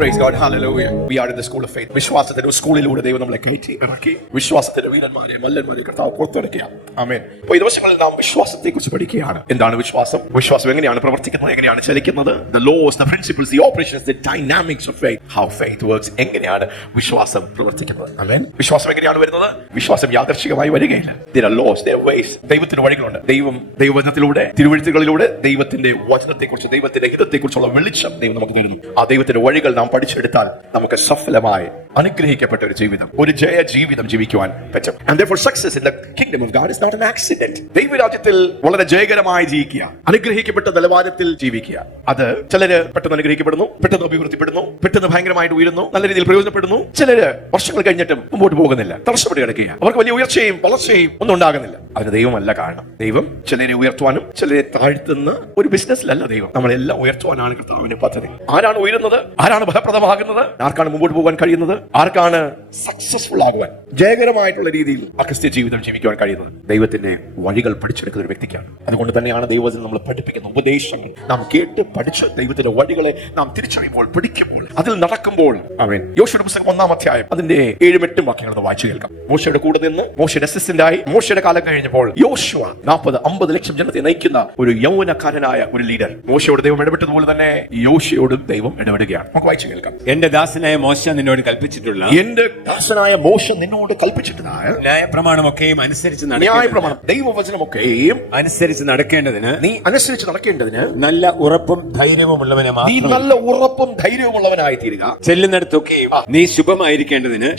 Praise God, hallelujah. We are in the school of faith. വിശ്വാസത്തിന്റെ സ്കൂളിലൂടെ ദൈവം നമ്മളെ കയറ്റി ഇറക്കി വിശ്വാസത്തിന്റെ വീരന്മാരെ മല്ലന്മാരെ കർത്താവ് പുറത്തിറക്കിയാണ്. ആമേൻ. അപ്പോൾ ഈ ദിവസങ്ങളിൽ നാം വിശ്വാസത്തെ കുറിച്ച് പഠിക്കുകയാണ്. എന്താണ് വിശ്വാസം? വിശ്വാസം എങ്ങനെയാണ് പ്രവർത്തിക്കുന്നത്, എങ്ങനെയാണ് ചലിക്കുന്നത്? The laws, the principles, the operations, the dynamics of faith. How faith works. എങ്ങനെയാണ് വിശ്വാസം പ്രവർത്തിക്കുന്നത്? ആമേൻ. വിശ്വാസം എങ്ങനെയാണ് വരുന്നത്? വിശ്വാസം യാദർച്ഛികമായി വരികയില്ല. There are laws, there are ways. ദൈവത്തിന്റെ വഴികളുണ്ട്. ദൈവവചനത്തിലൂടെ, തിരുവെഴുത്തുകളിലൂടെ ദൈവത്തിന്റെ വചനത്തെക്കുറിച്ച്, ദൈവത്തിന്റെ ഹിതത്തെക്കുറിച്ചുള്ള വെളിച്ചം ദൈവം നമുക്ക് തരുന്നു. ആ ദൈവത്തിന്റെ വഴികൾ നാം പഠിച്ചെടുത്താൽ നമുക്ക് സഫലമായി അനുഗ്രഹിക്കപ്പെട്ട ഒരു ജീവിതം, ഒരു ജയ ജീവിതം ജീവിക്കുവാൻ പറ്റും. And therefore success in the kingdom of God is not an accident. ദൈവരാജ്യത്തിൽ വളരെ ജയകരമായി ജീവിക്കുക, അനുഗ്രഹിക്കപ്പെട്ട നിലവാരത്തിൽ ജീവിക്കുക. അത് ചിലര് പെട്ടെന്ന് അനുഗ്രഹിക്കപ്പെടുന്നു, പെട്ടെന്ന് അഭിവൃദ്ധിപ്പെടുന്നു, പെട്ടെന്ന് ഭയങ്കരമായിട്ട് ഉയരുന്നു, നല്ല രീതിയിൽ പ്രയോജനപ്പെടുന്നു. ചിലര് വർഷങ്ങൾ കഴിഞ്ഞിട്ടും മുമ്പോട്ട് പോകുന്നില്ല, തടസ്സപ്പെട്ട് കിടക്കുക. അവർക്ക് വലിയ ഉയർച്ചയും വളർച്ചയും ഒന്നും ഉണ്ടാകുന്നില്ല. അതിന് ദൈവമല്ല കാരണം. ദൈവം ചിലരെ ഉയർത്തുവാനും ചിലരെ താഴ്ത്തുന്ന ഒരു ബിസിനസ്സിലല്ല ദൈവം. നമ്മളെല്ലാം ഉയർത്തുവാനാണ് കർത്താവിന്റെ പദ്ധതി. ആരാണ് ഉയരുന്നത്? ആരാണ് ഫലപ്രദമാകുന്നത്? ആർക്കാണ് മുമ്പോട്ട് പോകാൻ കഴിയുന്നത്? ആർക്കാണ് സക്സസ്ഫുൾ ആകുവാൻ, ജയകരമായിട്ടുള്ള രീതിയിൽ ക്രിസ്ത്യ ജീവിതം ജീവിക്കുവാൻ കഴിയുന്നത്? ദൈവത്തിന്റെ വഴികൾ പഠിച്ചെടുക്കുന്ന ഒരു വ്യക്തിക്കാണ്. അതുകൊണ്ട് തന്നെയാണ് ദൈവത്തിൽ നമ്മൾ പഠിപ്പിക്കുന്ന ഉപദേശങ്ങൾ നാം കേട്ട് പഠിച്ച് ദൈവത്തിന്റെ വഴികളെ നാം തിരിച്ചറിയുമ്പോൾ, പഠിക്കുമ്പോൾ, അതിൽ നടക്കുമ്പോൾ. ആമേൻ. യോശുവയുടെ പുസ്തകം 1-ാം അധ്യായം അതിന്റെ 7-8 വാക്യങ്ങൾ വായിച്ചു കേൾക്കാം. മോശയുടെ കൂടെ നിന്ന് മോശയുടെ അസിസ്റ്റന്റ് ആയി മോശയുടെ കാലം കഴിഞ്ഞപ്പോൾ യോശുവ 40-50 ലക്ഷം ജനത്തെ നയിക്കുന്ന ഒരു യൗവനക്കാരനായ ഒരു ലീഡർ. മോശയോട് ദൈവം ഇടപെട്ടതുപോലെ തന്നെ യോശുവയോടും ദൈവം ഇടപെടുകയാണ്. നമുക്ക് വായിച്ചു കേൾക്കാം. എന്റെ ദാസനായ മോശ നിന്നോട് കൽപ്പിച്ചിട്ടുള്ള ന്യായപ്രമാണമൊക്കെയും അനുസരിച്ച് ന്യായപ്രമാണം, ദൈവവചനമൊക്കെയും അനുസരിച്ച് നടക്കേണ്ടതിന് നീ അനുസരിച്ച് നടക്കേണ്ടതിന് നല്ല ഉറപ്പും ധൈര്യവുമുള്ളവനെ നീ നല്ല ഉറപ്പും ധൈര്യവുമുള്ളവനായി തീരുക. ചെല്ലുന്നിടത്തൊക്കെയും നീ ശുഭമായിരിക്കേണ്ടതിന്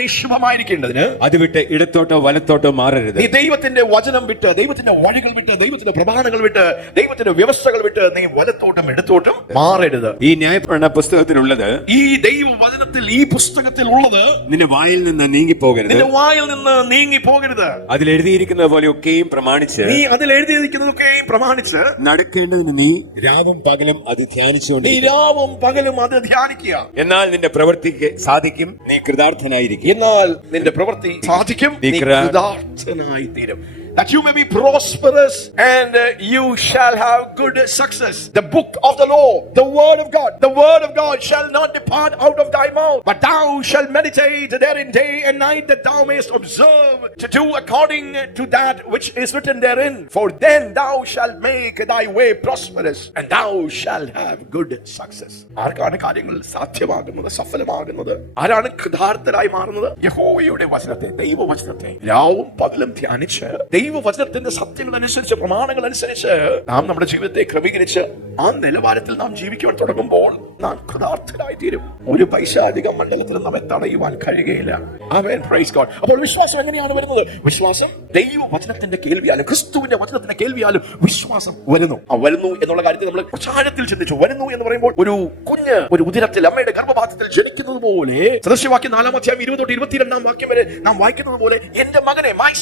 നീ ശുഭമായിരിക്കേണ്ടതിന് അത് വിട്ട് ഇടത്തോട്ടോ വലത്തോട്ടോ മാറരുത്. നീ ദൈവത്തിന്റെ വചനം വിട്ട്, ദൈവത്തിന്റെ വഴികൾ വിട്ട്, ദൈവത്തിന്റെ പ്രമാണങ്ങൾ വിട്ട്, ദൈവത്തിന്റെ വ്യവസ്ഥകൾ വിട്ട് നീ വലത്തോട്ടും ഇടത്തോട്ടും മാറരുത്. ഈ ന്യായപ്രമാണ പുസ്തകത്തിലുള്ളത്, ഈ ദൈവവചനത്തിൽ, ഈ പുസ്തകത്തിൽ ഉള്ളത് നിന്റെ വായിൽ നിന്ന് നീങ്ങിപ്പോകരുത്. നിന്റെ വായിൽ നിന്ന് നീങ്ങി പോകരുത്. അതിൽ എഴുതിയിരിക്കുന്നത് പോലെയൊക്കെയും പ്രമാണിച്ച്, നീ അതിൽ എഴുതിയിരിക്കുന്നതൊക്കെയും പ്രമാണിച്ച് നടക്കേണ്ടതിന് നീ രാവും പകലും അത് ധ്യാനിച്ചുകൊണ്ട്, നീ രാവും പകലും അത് ധ്യാനിക്കുക. എന്നാൽ നിന്റെ പ്രവൃത്തിക്ക് സാധിക്കും, നീ കൃതാർത്ഥനായിരിക്കും. എന്നാൽ നിന്റെ പ്രവൃത്തി സാധിക്കും, നീ കൃതാർത്ഥനായി തീരും. That you may be prosperous and you shall have good success. The book of the law, the word of God shall not depart out of thy mouth, but thou shalt meditate therein day and night, that thou mayest observe to do according to that which is written therein. For then thou shalt make thy way prosperous, and thou shalt have good success. ആർക്കാണ് കാര്യങ്ങൾ സാധ്യമാകുന്നത്, സഫലമാകുന്നത്? ആരാണ് കൃതാർത്ഥരായി മാറുന്നത്? യഹോവയുടെ വചനത്തെ, ദൈവവചനത്തെ രാവും പകലും ധ്യാനിച്ച്, ദൈവവചനത്തിന്റെ സത്യങ്ങൾ അനുസരിച്ച്, പ്രമാണങ്ങൾ അനുസരിച്ച് നാം നമ്മുടെ ജീവിതത്തെ ക്രമീകരിച്ച് ആ നിലവാരത്തിൽ നാം ജീവിക്കാൻ തുടങ്ങുമ്പോൾ നാം കൃതാർത്ഥരായി തീരും. ഒരു പൈശാചിക മണ്ഡലത്തിൽ നമ്മെ തടയുവാൻ കഴിയുകയില്ല. ആമേൻ. Praise God. അപ്പോൾ വിശ്വാസം എങ്ങനെയാണ് വരുന്നത്? വിശ്വാസം ദൈവവചനത്തിന്റെ കേൾവിയാലും ക്രിസ്തുവിന്റെ വചനത്തിന്റെ കേൾവിയാലും വിശ്വാസം വരുന്നു. ആ വരുന്നു എന്നുള്ള കാര്യത്തിൽ നമ്മൾ പ്രചാരത്തിൽ ചിന്തിച്ചു. വരുന്നു എന്ന് പറയുമ്പോൾ ഒരു കുഞ്ഞ് ഒരു ഉദരത്തിൽ, അമ്മയുടെ ഗർഭപാത്രത്തിൽ ജനിക്കുന്നത് പോലെ, സദൃശവാക്യം 4-ാം അധ്യായം 20-22 വാക്യം വരെ നാം വായിക്കുന്നത് പോലെ, എന്റെ മകനെ, മൈ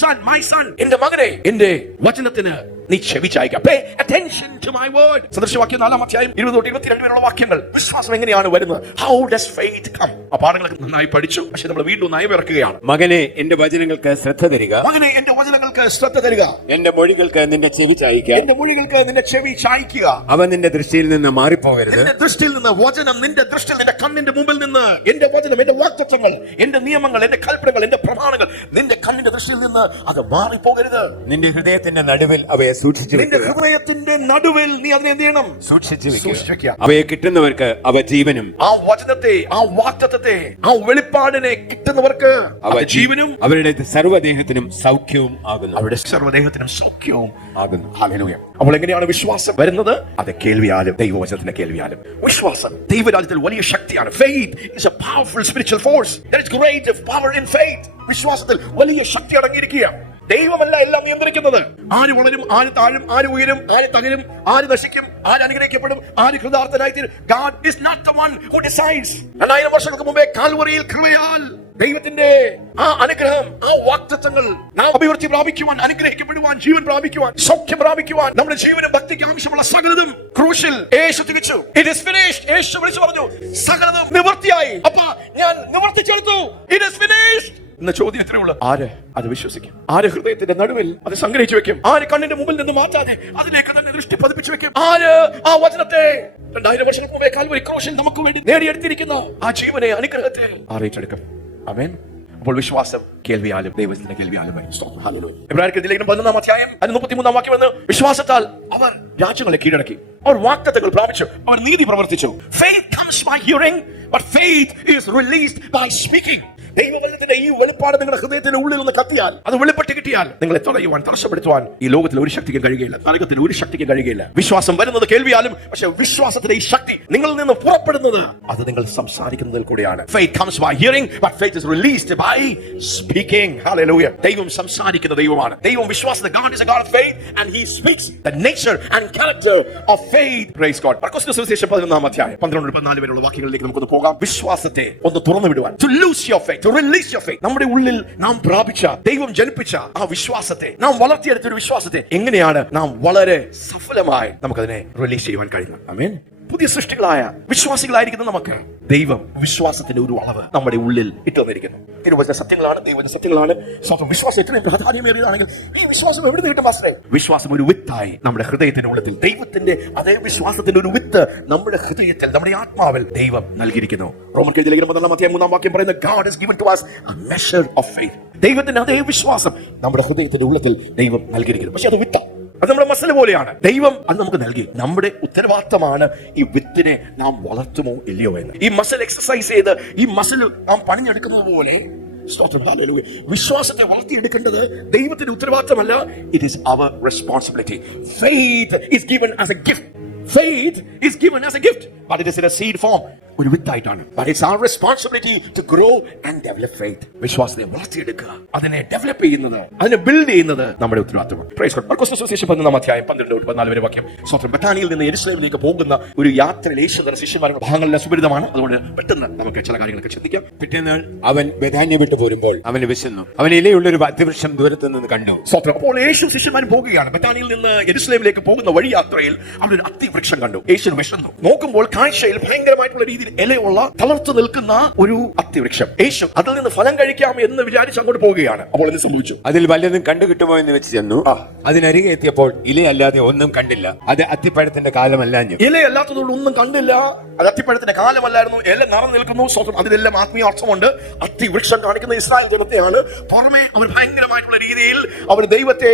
സൺ, എന്റെ മകനെ, എന്റെ വചനത്തിന് നീ ചെവി ചായ്ക്കുക. Pay attention to my word. സദൃശവാക്യം 4-ാം അധ്യായം 20-22 വരെയുള്ള വാക്യങ്ങൾ. വിശ്വാസം എങ്ങനെയാണ് വരുന്നത്? How does faith come? ആ പാഠങ്ങളൊക്കെ നന്നായി പഠിച്ചു. പക്ഷെ നമ്മൾ വീണ്ടും നയവിറക്കുകയാണ്. മകനെ, എന്റെ വചനങ്ങൾക്ക് ശ്രദ്ധ തരിക. മകനെ, എന്റെ വചനങ്ങൾക്ക് ശ്രദ്ധ തരിക. എന്റെ മൊഴികൾക്ക് നിന്റെ ചെവി ചായ്ക്കുക. എന്റെ മൊഴികൾക്ക് നിന്റെ ചെവി ചായ്ക്കുക. അവൻ നിന്റെ ദൃഷ്ടിയിൽ നിന്ന് മാറിപ്പോകരുത്. നിന്റെ ദൃഷ്ടിയിൽ നിന്ന് വചനം, നിന്റെ ദൃഷ്ടിയിൽ, നിന്റെ കണ്ണിന്റെ മുമ്പിൽ നിന്ന് എന്റെ വചനം, എന്റെ വാക്തത്വങ്ങൾ, എന്റെ നിയമങ്ങൾ, എന്റെ കൽപ്പനകൾ, എന്റെ പ്രമാണങ്ങൾ നിന്റെ കണ്ണിന്റെ ദൃഷ്ടിയിൽ നിന്ന് അത് മാറിപ്പോകരുത്. നിന്റെ ഹൃദയത്തിന്റെ നടുവിൽ അവയെ സൂക്ഷിച്ചു. നിന്റെ ഹൃദയത്തിന്റെ നടുവിൽ നീ അതിനെ എന്ത് ചെയ്യണം? സൂക്ഷിച്ചു വെക്കുക. അവയെ കിട്ടുന്നവർക്ക് അവ ജീവനും, ആ വചനത്തെ, ആ വാക്തത്വത്തെ, ആ വെളിപ്പാടിനെ കിട്ടുന്നവർക്ക് അവ ജീവനും അവരുടെ സർവ്വദേഹത്തിനും സൗഖ്യവും ആകുന്നു. അവരുടെ സർവ്വദേഹത്തിനും സൗഖ്യവും ആകുന്നു. ഹല്ലേലൂയ. അപ്പോൾ എങ്ങനെയാണ് വിശ്വാസം വരുന്നത്? അത് കേൾവിയാലും, ദൈവവചനത്തിന്റെ കേൾവിയാലും. വിശ്വാസം ദൈവരാജ്യത്തിൽ വലിയ ശക്തിയാണ്. Faith is a powerful spiritual force. There is great power in faith. വിശ്വാസത്തിൽ വലിയ ശക്തി അടങ്ങിയിരിക്കുക. ദൈവമല്ല എല്ലാം നിയന്ത്രിക്കുന്നത്. ആര് വളരും, ആര് താഴും, ആര് ഉയരും, ആര് തകരും, ആര് നശിക്കും, ആര് അനുഗ്രഹിക്കപ്പെടും, ആര് കൃതാർത്ഥനായി തീരും. God is not the one who decides. 2000 വർഷങ്ങൾക്ക് മുമ്പേ കാൽവറിയിൽ കൃപയാൽ ദൈവത്തിന്റെ ആ അനുഗ്രഹം, ആ വാഗ്ദത്തങ്ങൾ നാം അഭിവൃദ്ധി പ്രാപിക്കുവാൻ, അനുഗ്രഹിക്കപ്പെടുവാൻ, ജീവൻ പ്രാപിക്കുവാൻ, സൗഖ്യം പ്രാപിക്കുവാൻ, നമ്മുടെ ജീവനും ഭക്തിക്ക് ആവശ്യമുള്ള സകലതും ക്രൂശിൽ യേശു തികച്ചു. It is finished. യേശു വിളിച്ചു പറഞ്ഞു, സകലതും നിവൃത്തിയായി. അപ്പ ഞാൻ നിവർത്തിച്ചെടുത്തു. It is finished. എന്ന ചോദ്യം എത്രയേ ഉള്ളൂ. ആര് അത് വിശ്വസിക്കും? ആര് ഹൃദയത്തിന്റെ നടുവിൽ അത് സംഗ്രഹിച്ചു വെക്കും? ആര് കണ്ണിന്റെ മുമ്പിൽ നിന്ന് മാറ്റാതെ അതിലേക്ക് തന്നെ ദൃഷ്ടി പതിപ്പിച്ചു വെക്കും? ആര് ആ വചനത്തെ 2000 വർഷങ്ങൾക്ക് മുമ്പേ കാൽവരി ക്രൂശിൽ നമുക്ക് വേണ്ടി നേടിയെടുത്തിരിക്കുന്ന ആ ജീവനെ, അനുഗ്രഹത്തെ ഏറ്റെടുക്കും? ആമേൻ. അപ്പോൾ വിശ്വാസം കേൾവിയാലും ദൈവത്തിന്റെ കേൾവിയാലും എബ്രായർക്കെഴുതിയ ലേഖനം 11-ാം അധ്യായം 33-ാം വാക്യം എന്ന് വിശ്വാസത്താൽ അവർ രാജ്യങ്ങളെ കീഴടക്കി, അവർ വാഗ്ദത്തങ്ങൾ പ്രാപിച്ചു, അവർ നീതി പ്രവർത്തിച്ചു. Faith comes by hearing, but faith is released by speaking. ദൈവവചനത്തിന്റെ ഈ വെളിപ്പാട് നിങ്ങളുടെ ഹൃദയത്തിന്റെ ഉള്ളിൽ ഒന്ന് കത്തിയാൽ, അത് വെളിപ്പെട്ട് കിട്ടിയാൽ, നിങ്ങളെ തടയുവാൻ, തടസ്സപ്പെടുത്തുവാൻ ഈ ലോകത്തിൽ ഒരു ശക്തിക്കും കഴിയുകയില്ല, നരകത്തിന് ഒരു ശക്തിക്കും കഴിയുകയില്ല. വിശ്വാസം വരുന്നത് കേൾവിയാലും, പക്ഷെ വിശ്വാസത്തിന്റെ ഈ ശക്തി നിങ്ങളിൽ നിന്ന് പുറപ്പെടുന്നത് അത് നിങ്ങൾ സംസാരിക്കുന്നതിൽ കൂടെയാണ്. Faith comes by hearing, but faith is released by speaking. Hallelujah. ദൈവം സംസാരിക്കുന്ന ദൈവമാണ്. ദൈവം വിശ്വാസത്തെ, God is a God of faith and he speaks the nature and character of faith. Praise God. മർക്കോസിന്റെ സുവിശേഷം 11-ാം അധ്യായം 12-14 വരെയുള്ള വാക്യങ്ങളിലേക്ക് നമുക്കൊന്ന് പോകാം. വിശ്വാസത്തെ ഒന്ന് തുറന്നു വിടുവാൻ, to loose your faith, to release your faith. നമ്മുടെ ഉള്ളിൽ നാം പ്രാപിച്ച, ദൈവം ജനിപ്പിച്ച ആ വിശ്വാസത്തെ, നാം വളർത്തിയെടുത്ത ഒരു വിശ്വാസത്തെ എങ്ങനെയാണ് നാം വളരെ സഫലമായി നമുക്കതിനെ റിലീസ് ചെയ്യുവാൻ കഴിയുന്നത്? ആമേൻ. പുതിയ സൃഷ്ടികളായ വിശ്വാസികളായിരിക്കുന്ന നമുക്ക് ദൈവം വിശ്വാസത്തിന്റെ ഒരു അളവ് നമ്മുടെ ഉള്ളിൽ ഇട്ടു തന്നിരിക്കുന്നു. തിരുവചന സത്യങ്ങളാണ്, ദൈവത്തിന്റെ സത്യങ്ങളാണ്. വിശ്വാസം എത്രയും പ്രാധാന്യമേറിയതാണെങ്കിൽ ഈ വിശ്വാസം എവിടെ നിന്ന് കിട്ടും? ആശ്രയം. വിശ്വാസം ഒരു വിത്തായി നമ്മുടെ ഹൃദയത്തിന്റെ ഉള്ളത്തിൽ, ദൈവത്തിന്റെ അതേ വിശ്വാസത്തിന്റെ ഒരു വിത്ത് നമ്മുടെ ഹൃദയത്തിൽ, നമ്മുടെ ആത്മാവിൽ ദൈവം നൽകിയിരിക്കുന്നു. റോമർക്കെഴുതിയ ലേഖനം 11-ാം അധ്യായം 3-ാം വാക്യം പറയുന്നത്, God has given to us a measure of faith. ദൈവത്തിന്റെ അതേ വിശ്വാസം നമ്മുടെ ഹൃദയത്തിന്റെ ഉള്ളത്തിൽ ദൈവം നൽകിയിരിക്കുന്നു. പക്ഷെ അത് വിത്ത, അത് നമ്മുടെ മസിൽ പോലെയാണ്. ദൈവം അത് നമുക്ക് നൽകി. നമ്മുടെ ഉത്തരവാദിത്തമാണ് ഈ വിത്തിനെ നാം വളർത്തുമോ ഇല്ലയോ എന്ന്. ഈ മസിൽ എക്സസൈസ് ചെയ്ത് ഈ മസിൽ നാം പണിഞ്ഞെടുക്കുന്നത് പോലെ വിശ്വാസത്തെ വളർത്തിയെടുക്കേണ്ടത് ദൈവത്തിന്റെ ഉത്തരവാദിത്തമല്ല. It is our responsibility. Faith is given as a gift. Faith is given as a gift, but it is in a seed form. ഒരു വിത്തായിട്ടാണ്. But it's our responsibility to grow and develop faith. വിശ്വാസത്തെ വളർത്തിയെടുക്കുക, അതിനെ develop ചെയ്യുന്നത്, അതിനെ build ചെയ്യുന്നത് നമ്മുടെ ഉത്തരവാദിത്തമാണ്. Praise God. മർക്കോസിന്റെ സുവിശേഷം 11-ാം അധ്യായം 12-14 വരെ വാക്യം. ബഥാനിയിൽ നിന്ന് യെരുശലേമിലേക്ക് പോകുന്ന ഒരു യാത്രയിൽ യേശു തന്റെ ശിഷ്യന്മാരുടെ ഭാഗങ്ങളിൽ സുപരിതമാണ്. അതുകൊണ്ട് പെട്ടെന്ന് നമുക്ക് ചില കാര്യങ്ങളൊക്കെ ചിന്തിക്കാം. പിറ്റേന്നാൾ അവൻ ബഥാന്യ വിട്ടു പോരുമ്പോൾ അവന് വിശന്നു. അവൻ ഇലയുള്ള ഒരു അത്തിവൃക്ഷം ദൂരത്ത് നിന്ന് കണ്ടു. അപ്പോൾ യേശു ശിഷ്യന്മാരും പോകുകയാണ്. ബഥാനിയിൽ നിന്ന് യെരുശലേമിലേക്ക് പോകുന്ന വഴി യാത്രയിൽ അവിടെ ഒരു അത്തിവൃക്ഷം കണ്ടു. യേശു വിശന്നു. നോക്കുമ്പോൾ കാഴ്ചയിൽ ഭയങ്കരമായിട്ടുള്ള രീതിയിൽ ഇലയുള്ള തളർത്തു നിൽക്കുന്ന ഒരു അത്തിവൃക്ഷം. യേശു അതിൽ നിന്ന് ഫലം കഴിക്കാം എന്ന് വിചാരിച്ച് അങ്ങോട്ട് പോവുകയാണ്. അപ്പോൾ എന്ത് സംഭവിച്ചു? അതിൽ വല്ലതും കണ്ടു കിട്ടുമോ എന്ന് വെച്ച് ചെന്നു. അതിനരികെ എത്തിയപ്പോൾ ഇലയല്ലാതെ ഒന്നും കണ്ടില്ല. അത് അത്തിപ്പഴത്തിന്റെ കാലമല്ലാഞ്ഞു. ഇലയല്ലാത്തതുകൊണ്ട് ഒന്നും കണ്ടില്ല. അത് അത്തിപ്പഴത്തിന്റെ കാലമല്ലായിരുന്നു. ഇല നിറഞ്ഞു നിൽക്കുന്നു. അതിലെല്ലാം ആത്മീയ അർത്ഥമുണ്ട്. അത്തിവൃക്ഷം കാണിക്കുന്ന ഇസ്രായേൽ ജനത്തെയാണ്. പുറമെ അവർ ഭയങ്കരമായിട്ടുള്ള രീതിയിൽ അവർ ദൈവത്തെ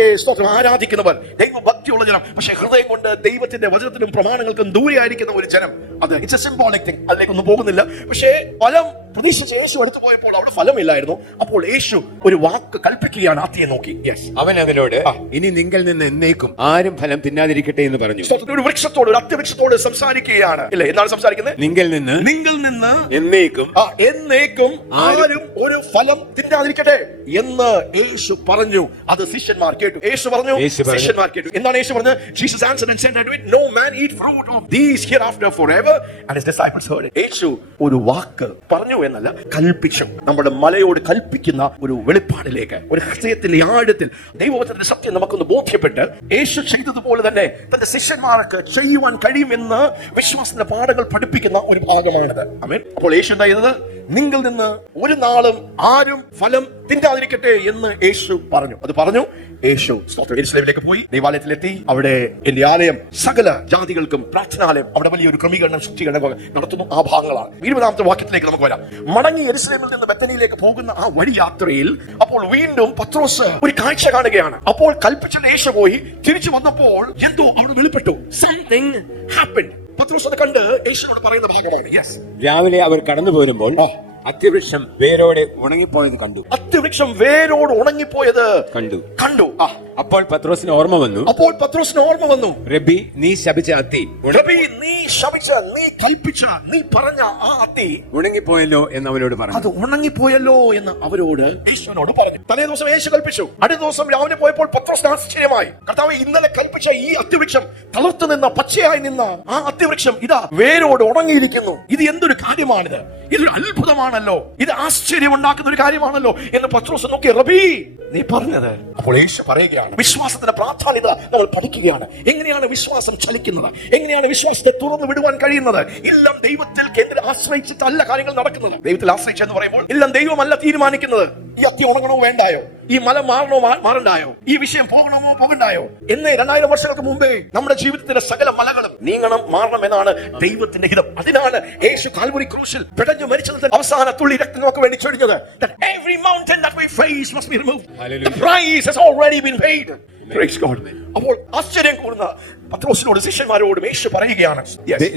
ആരാധിക്കുന്നവർ, ദൈവഭക്തിയുള്ള ജനം. പക്ഷെ ഹൃദയം കൊണ്ട് ദൈവത്തിന്റെ വചനത്തിനും പ്രമാണങ്ങൾക്കും ദൂരെയായിരിക്കുന്ന ഒരു ജനം. അത് ഇറ്റ്സ് എ സിംബോളിക് തിങ്. അതിലേക്കൊന്നും പോകുന്നില്ല. പക്ഷേ ഫലം പ്രതീക്ഷിച്ച് യേശു അടുത്ത് പോയപ്പോൾ അവിടെ ഫലമില്ലായിരുന്നു. അപ്പോൾ യേശു ഒരു വാക്ക് കൽപ്പിക്കുകയാണ് ആത്തിയെ നോക്കി. അവൻ അതിനോട്, ഇനി നിങ്ങൾ നിന്ന് എന്നേക്കും ആരും ഫലം തിന്നാതിരിക്കട്ടെ എന്ന് പറഞ്ഞു. ഒരു വൃക്ഷത്തോട്, ഒരു അത്തിവൃക്ഷത്തോട് സംസാരിക്കുകയാണ്. ഇല്ല, എന്താണ് സംസാരിക്കുന്നത്? നിങ്ങൾ നിന്ന് എന്നേക്കും ആരും ഒരു ഫലം തിന്നാതിരിക്കട്ടെ എന്ന് യേശു പറഞ്ഞു. അത് ശിഷ്യന്മാർ കേട്ടു. യേശു പറഞ്ഞു, ശിഷ്യന്മാർ കേട്ടു. എന്താണ് യേശു പറഞ്ഞത്? Jesus answered and said unto it, No man eat fruit of these hereafter forever. And his disciples heard it. യേശു ഒരു വാക്ക് പറഞ്ഞു എന്നല്ല, കൽപ്പിച്ചു. നമ്മുടെ മലയോട് കൽപ്പിക്കുന്ന ഒരു വെളിപ്പാടിലേക്ക്, ഒരു ഹൃദയത്തിന്റെ ആഴത്തിൽ ദൈവവചനത്തിന്റെ സത്യം നമുക്കൊന്ന് ബോധ്യപ്പെട്ട് യേശു ചെയ്തതുപോലെ തന്നെ തന്റെ ശിഷ്യന്മാർക്ക് ചെയ്യുവാൻ കഴിയുമെന്ന് വിശ്വാസത്തിന്റെ പാഠങ്ങൾ പഠിപ്പിക്കുന്ന ഒരു ഭാഗമാണിത്. ആമേൻ. അപ്പോൾ യേശു എന്താ ചെയ്തത്? നിങ്ങൾ നിന്ന് ഒരു നാളും ആരും ഫലം തിന്നാതിരിക്കട്ടെ എന്ന് യേശു പറഞ്ഞു. അത് പറഞ്ഞു യേശു യെരുശലേമിലേക്ക് പോയി, ദൈവാലയത്തിലെത്തി. അവിടെ എന്റെ ആലയം സകല ജാതികൾക്കും പ്രാർത്ഥനാലയം, അവിടെ വലിയൊരു ക്രമീകരണം, ശുദ്ധീകരണം നടത്തുന്നു. ആ ഭാഗങ്ങളാണ്. 20-ാമത്തെ വാക്യത്തിലേക്ക് നമുക്ക് വരാം. മടങ്ങി യെരുശലേമിൽ നിന്ന് ബെത്തനിയിലേക്ക് പോകുന്ന ആ വഴി യാത്രയിൽ അപ്പോൾ വീണ്ടും പത്രോസ് ഒരു കാഴ്ച കാണുകയാണ്. അപ്പോൾ കൽപ്പിച്ച യേശു പോയി തിരിച്ചു വന്നപ്പോൾ എന്തോ അവിടെ വെളിപ്പെട്ടു. Something happened. പത്രോസ് അത് കണ്ട് യേശുവോട് പറയുന്ന ഭാഗമാണ്. രാവിലെ അവർ കടന്നു പോരുമ്പോൾ അത്തിവൃക്ഷം വേരോടെ ഉണങ്ങിപ്പോയത് കണ്ടു. അത്തിവൃക്ഷം വേരോട് ഉണങ്ങിപ്പോയത് കണ്ടു. അപ്പോൾ പത്രോസിന് ഓർമ്മ വന്നു. റബ്ബി, നീ ശപിച്ച അത്തി, നീ ശപിച്ച, നീ കൽപ്പിച്ച, നീ പറഞ്ഞ ആ അത്തി ഉണങ്ങിപ്പോയല്ലോ എന്ന് അവനോട് പറഞ്ഞു. അത് ഉണങ്ങിപ്പോയല്ലോ എന്ന് അവരോട് യേശുവിനോട് പറഞ്ഞു. തലേ ദിവസം യേശു കൽപ്പിച്ചു. അടുത്ത ദിവസം രാവിലെ പോയപ്പോൾ പത്രോസിന് ആശ്ചര്യമായി. കർത്താവേ, ഇന്നലെ കൽപ്പിച്ച ഈ അത്തിവൃക്ഷം, തളർത്തു നിന്ന, പച്ചയായി നിന്ന ആ അത്തിവൃക്ഷം ഇതാ വേരോട് ഉണങ്ങിയിരിക്കുന്നു. ഇത് എന്തൊരു കാര്യമാണിത്? ഇതൊരു അത്ഭുതമാണല്ലോ, ഇത് ആശ്ചര്യമുണ്ടാക്കുന്ന ഒരു കാര്യമാണല്ലോ എന്ന് പത്രോസ് നോക്കി. റബ്ബി, നീ പറഞ്ഞത്. അപ്പോൾ യേശു പറയുകയാണ്, വിശ്വാസത്തിന്റെ പ്രാധാന്യത നമ്മൾ പഠിക്കുകയാണ്. എങ്ങനെയാണ് വിശ്വാസം ചലിക്കുന്നത്? എങ്ങനെയാണ് വിശ്വാസത്തെ തുറന്നു വിടുവാൻ കഴിയുന്നത്? എല്ലാം ദൈവത്തിൽ ആശ്രയിച്ചിട്ടല്ല കാര്യങ്ങൾ നടക്കുന്നത്. ദൈവത്തിൽ ആശ്രയിച്ചെന്ന് പറയുമ്പോൾ എല്ലാം ദൈവമല്ല തീരുമാനിക്കുന്നത്. ഈ അത്തി ഉണങ്ങണോ വേണ്ടായോ, ഈ മല മാറണോ മാറണ്ടായോ, ഈ വിഷയം പോകണമോ പോകണ്ടായോ എന്ന് 2000 വർഷങ്ങൾക്ക് മുമ്പേ നമ്മുടെ ജീവിതത്തിലെ സകല മലകളും നീങ്ങണം, മാറണം എന്നാണ് ദൈവത്തിന്റെ ഹിതം. അതിനാണ് യേശു കാൽവരി ക്രൂശിൽ പിടഞ്ഞു മരിച്ചത്, അവസാന തുള്ളി രക്തം നമുക്ക് വേണ്ടി ചൊരിഞ്ഞത്. That every mountain that we face must be removed. The price has already been paid. Praise God. അപ്പോൾ ആശ്ചര്യം കൂടുന്ന പത്രോസിനോട് ശിഷ്യന്മാരോടും യേശു പറയുകയാണ്,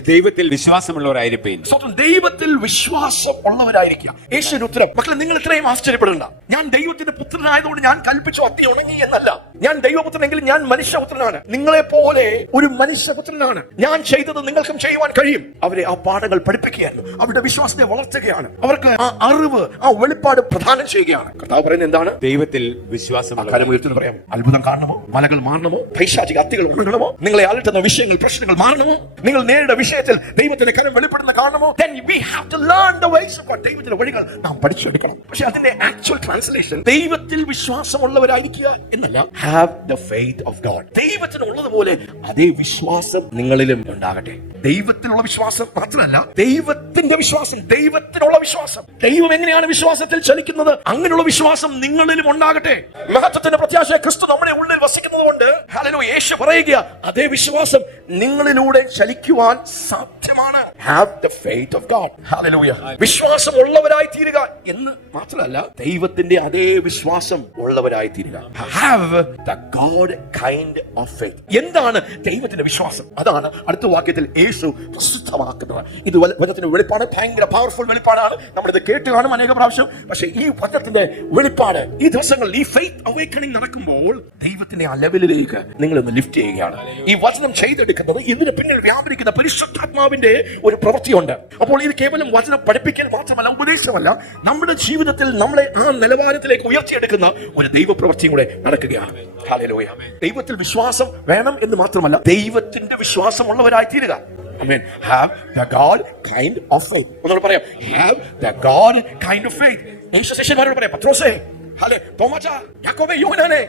ദൈവത്തിൽ വിശ്വാസമുള്ളവരായിരിക്കും. ദൈവത്തിൽ വിശ്വാസം ഉള്ളവരായിരിക്കുക. യേശുവിന്റെ ഉത്തരം, മക്കളെ നിങ്ങൾ ഇത്രയും ആശ്ചര്യപ്പെടണ്ട. ഞാൻ ദൈവത്തിന്റെ പുത്രനായതുകൊണ്ട് ഞാൻ കൽപ്പിച്ചു അത്തി ഉണങ്ങി എന്നല്ല. ഞാൻ ദൈവപുത്രനെങ്കിൽ ഞാൻ മനുഷ്യപുത്രനാണ്, നിങ്ങളെ പോലെ ഒരു മനുഷ്യപുത്രനാണ്. ഞാൻ ചെയ്തത് നിങ്ങൾക്കും ചെയ്യുവാൻ കഴിയും. അവരെ ആ പാഠങ്ങൾ പഠിപ്പിക്കുകയായിരുന്നു, അവരുടെ വിശ്വാസത്തെ വളർത്തുകയാണ്, അവർക്ക് ആ അറിവ്, ആ വെളിപ്പാട് പ്രദാനം ചെയ്യുകയാണ്. കർത്താവ് പറയുന്നത് എന്താണ്? ദൈവത്തിൽ വിശ്വാസം. കരമുയർത്തി പറയാം, അത്ഭുതം കാണണമോ, മലകൾ മാറണമോ, പൈശാചിക അത്തികൾ ഉണങ്ങണമോ, നിങ്ങളെ അലട്ടുന്ന വിഷയങ്ങൾ, പ്രശ്നങ്ങൾ മാറണമോ, നിങ്ങൾ നേരിടുന്ന വിഷയത്തിൽ ദൈവത്തിന്റെ കരം വെളിപ്പെടുന്ന കാണണമോ, then we have to learn the ways of God. ദൈവത്തിന്റെ വഴികൾ നാം പഠിച്ചെടുക്കണം. പക്ഷെ അതിന്റെ ആക്ച്വൽ ട്രാൻസ്ലേഷൻ ദൈവത്തിൽ വിശ്വാസമുള്ളവരായിരിക്കുക എന്നല്ല, have the faith of God. ദൈവത്തിനുള്ളതുപോലെ അതേ വിശ്വാസം നിങ്ങളിലും ഉണ്ടാകട്ടെ. ദൈവത്തിലുള്ള വിശ്വാസം മാത്രമല്ല, ദൈവത്തിന്റെ വിശ്വാസം, ദൈവത്തിനുള്ള വിശ്വാസം. ദൈവം എങ്ങനെയാണ് വിശ്വാസത്തിൽ ചലിക്കുന്നത്, അങ്ങനെയുള്ള വിശ്വാസം നിങ്ങളിലും ഉണ്ടാകട്ടെ. മഹത്വത്തിന്റെ പ്രത്യാശ ക്രിസ്തു നമ്മുടെ ഉള്ളിൽ വസിക്കുന്നത് കൊണ്ട് ഹല്ലേലൂയ, യേശു പറയുക, അതേ വിശ്വാസം നിങ്ങളിലൂടെ ചലിക്കുവാൻ സാധ്യമാണ്. Have the faith of God. Hallelujah. വിശ്വാസം ഉള്ളവരായി തീരുക എന്ന് മാത്രമല്ല, ദൈവത്തിന്റെ അതേ വിശ്വാസം ഉള്ളവരായി തീരുക. Have the God kind of faith. എന്താണ് ദൈവത്തിന്റെ വിശ്വാസം? അതാണ് അടുത്ത വാക്യത്തിൽ യേശു പ്രസിദ്ധമാക്കുന്നത്. ഇത് വചനത്തിന്റെ വെളിപ്പാട്, ഭയങ്കര പവർഫുൾ വെളിപ്പാടാണ്. നമ്മളിത് കേട്ട് കാണും അനേക പ്രാവശ്യം. പക്ഷേ ഈ വചനത്തിന്റെ വെളിപ്പാട് ഈ ദിവസങ്ങളിൽ ഈ ഫെയ്ത്ത് അവേക്കണിംഗ് നടക്കുമ്പോൾ ദൈവത്തിന്റെ ആ ലെവലിലേക്ക് നിങ്ങൾ ഒന്ന് ലിഫ്റ്റ് ചെയ്യുകയാണ്. ഈ വചനം ചെയ്തെടുക്കുന്നത് ഇതിന് പിന്നിൽ വ്യാപരിക്കുന്ന പരിശുദ്ധാത്മാവിന്റെ ഒരു പ്രവൃത്തിയുണ്ട്. അപ്പോൾ ഇത് കേവലം വചനം പഠിപ്പിക്കൽ മാത്രമല്ല, ഉപദേശമല്ല, നമ്മുടെ ജീവിതത്തിൽ നമ്മളെ ആ നിലവാരത്തിലേക്ക് ഉയർത്തിയെടുക്കുന്ന ഒരു ദൈവപ്രവൃത്തിയും കൂടെ നടക്കുകയാണ്. ഹല്ലേലൂയ. ദൈവത്തിൽ വിശ്വാസം വേണം എന്ന് മാത്രമല്ല, ദൈവത്തിന്റെ വിശ്വാസമുള്ളവരായി തീരുക. Amen. Have the God kind of faith. ഒന്നുകൂടെ പറയാം, have the God kind of faith. യേശു ശിഷ്യന്മാരോട് പറയാം, പത്രോസേ, ഹല്ലെ, തോമാച്ചാ, യാക്കോബേ, യോഹന്നാനേ,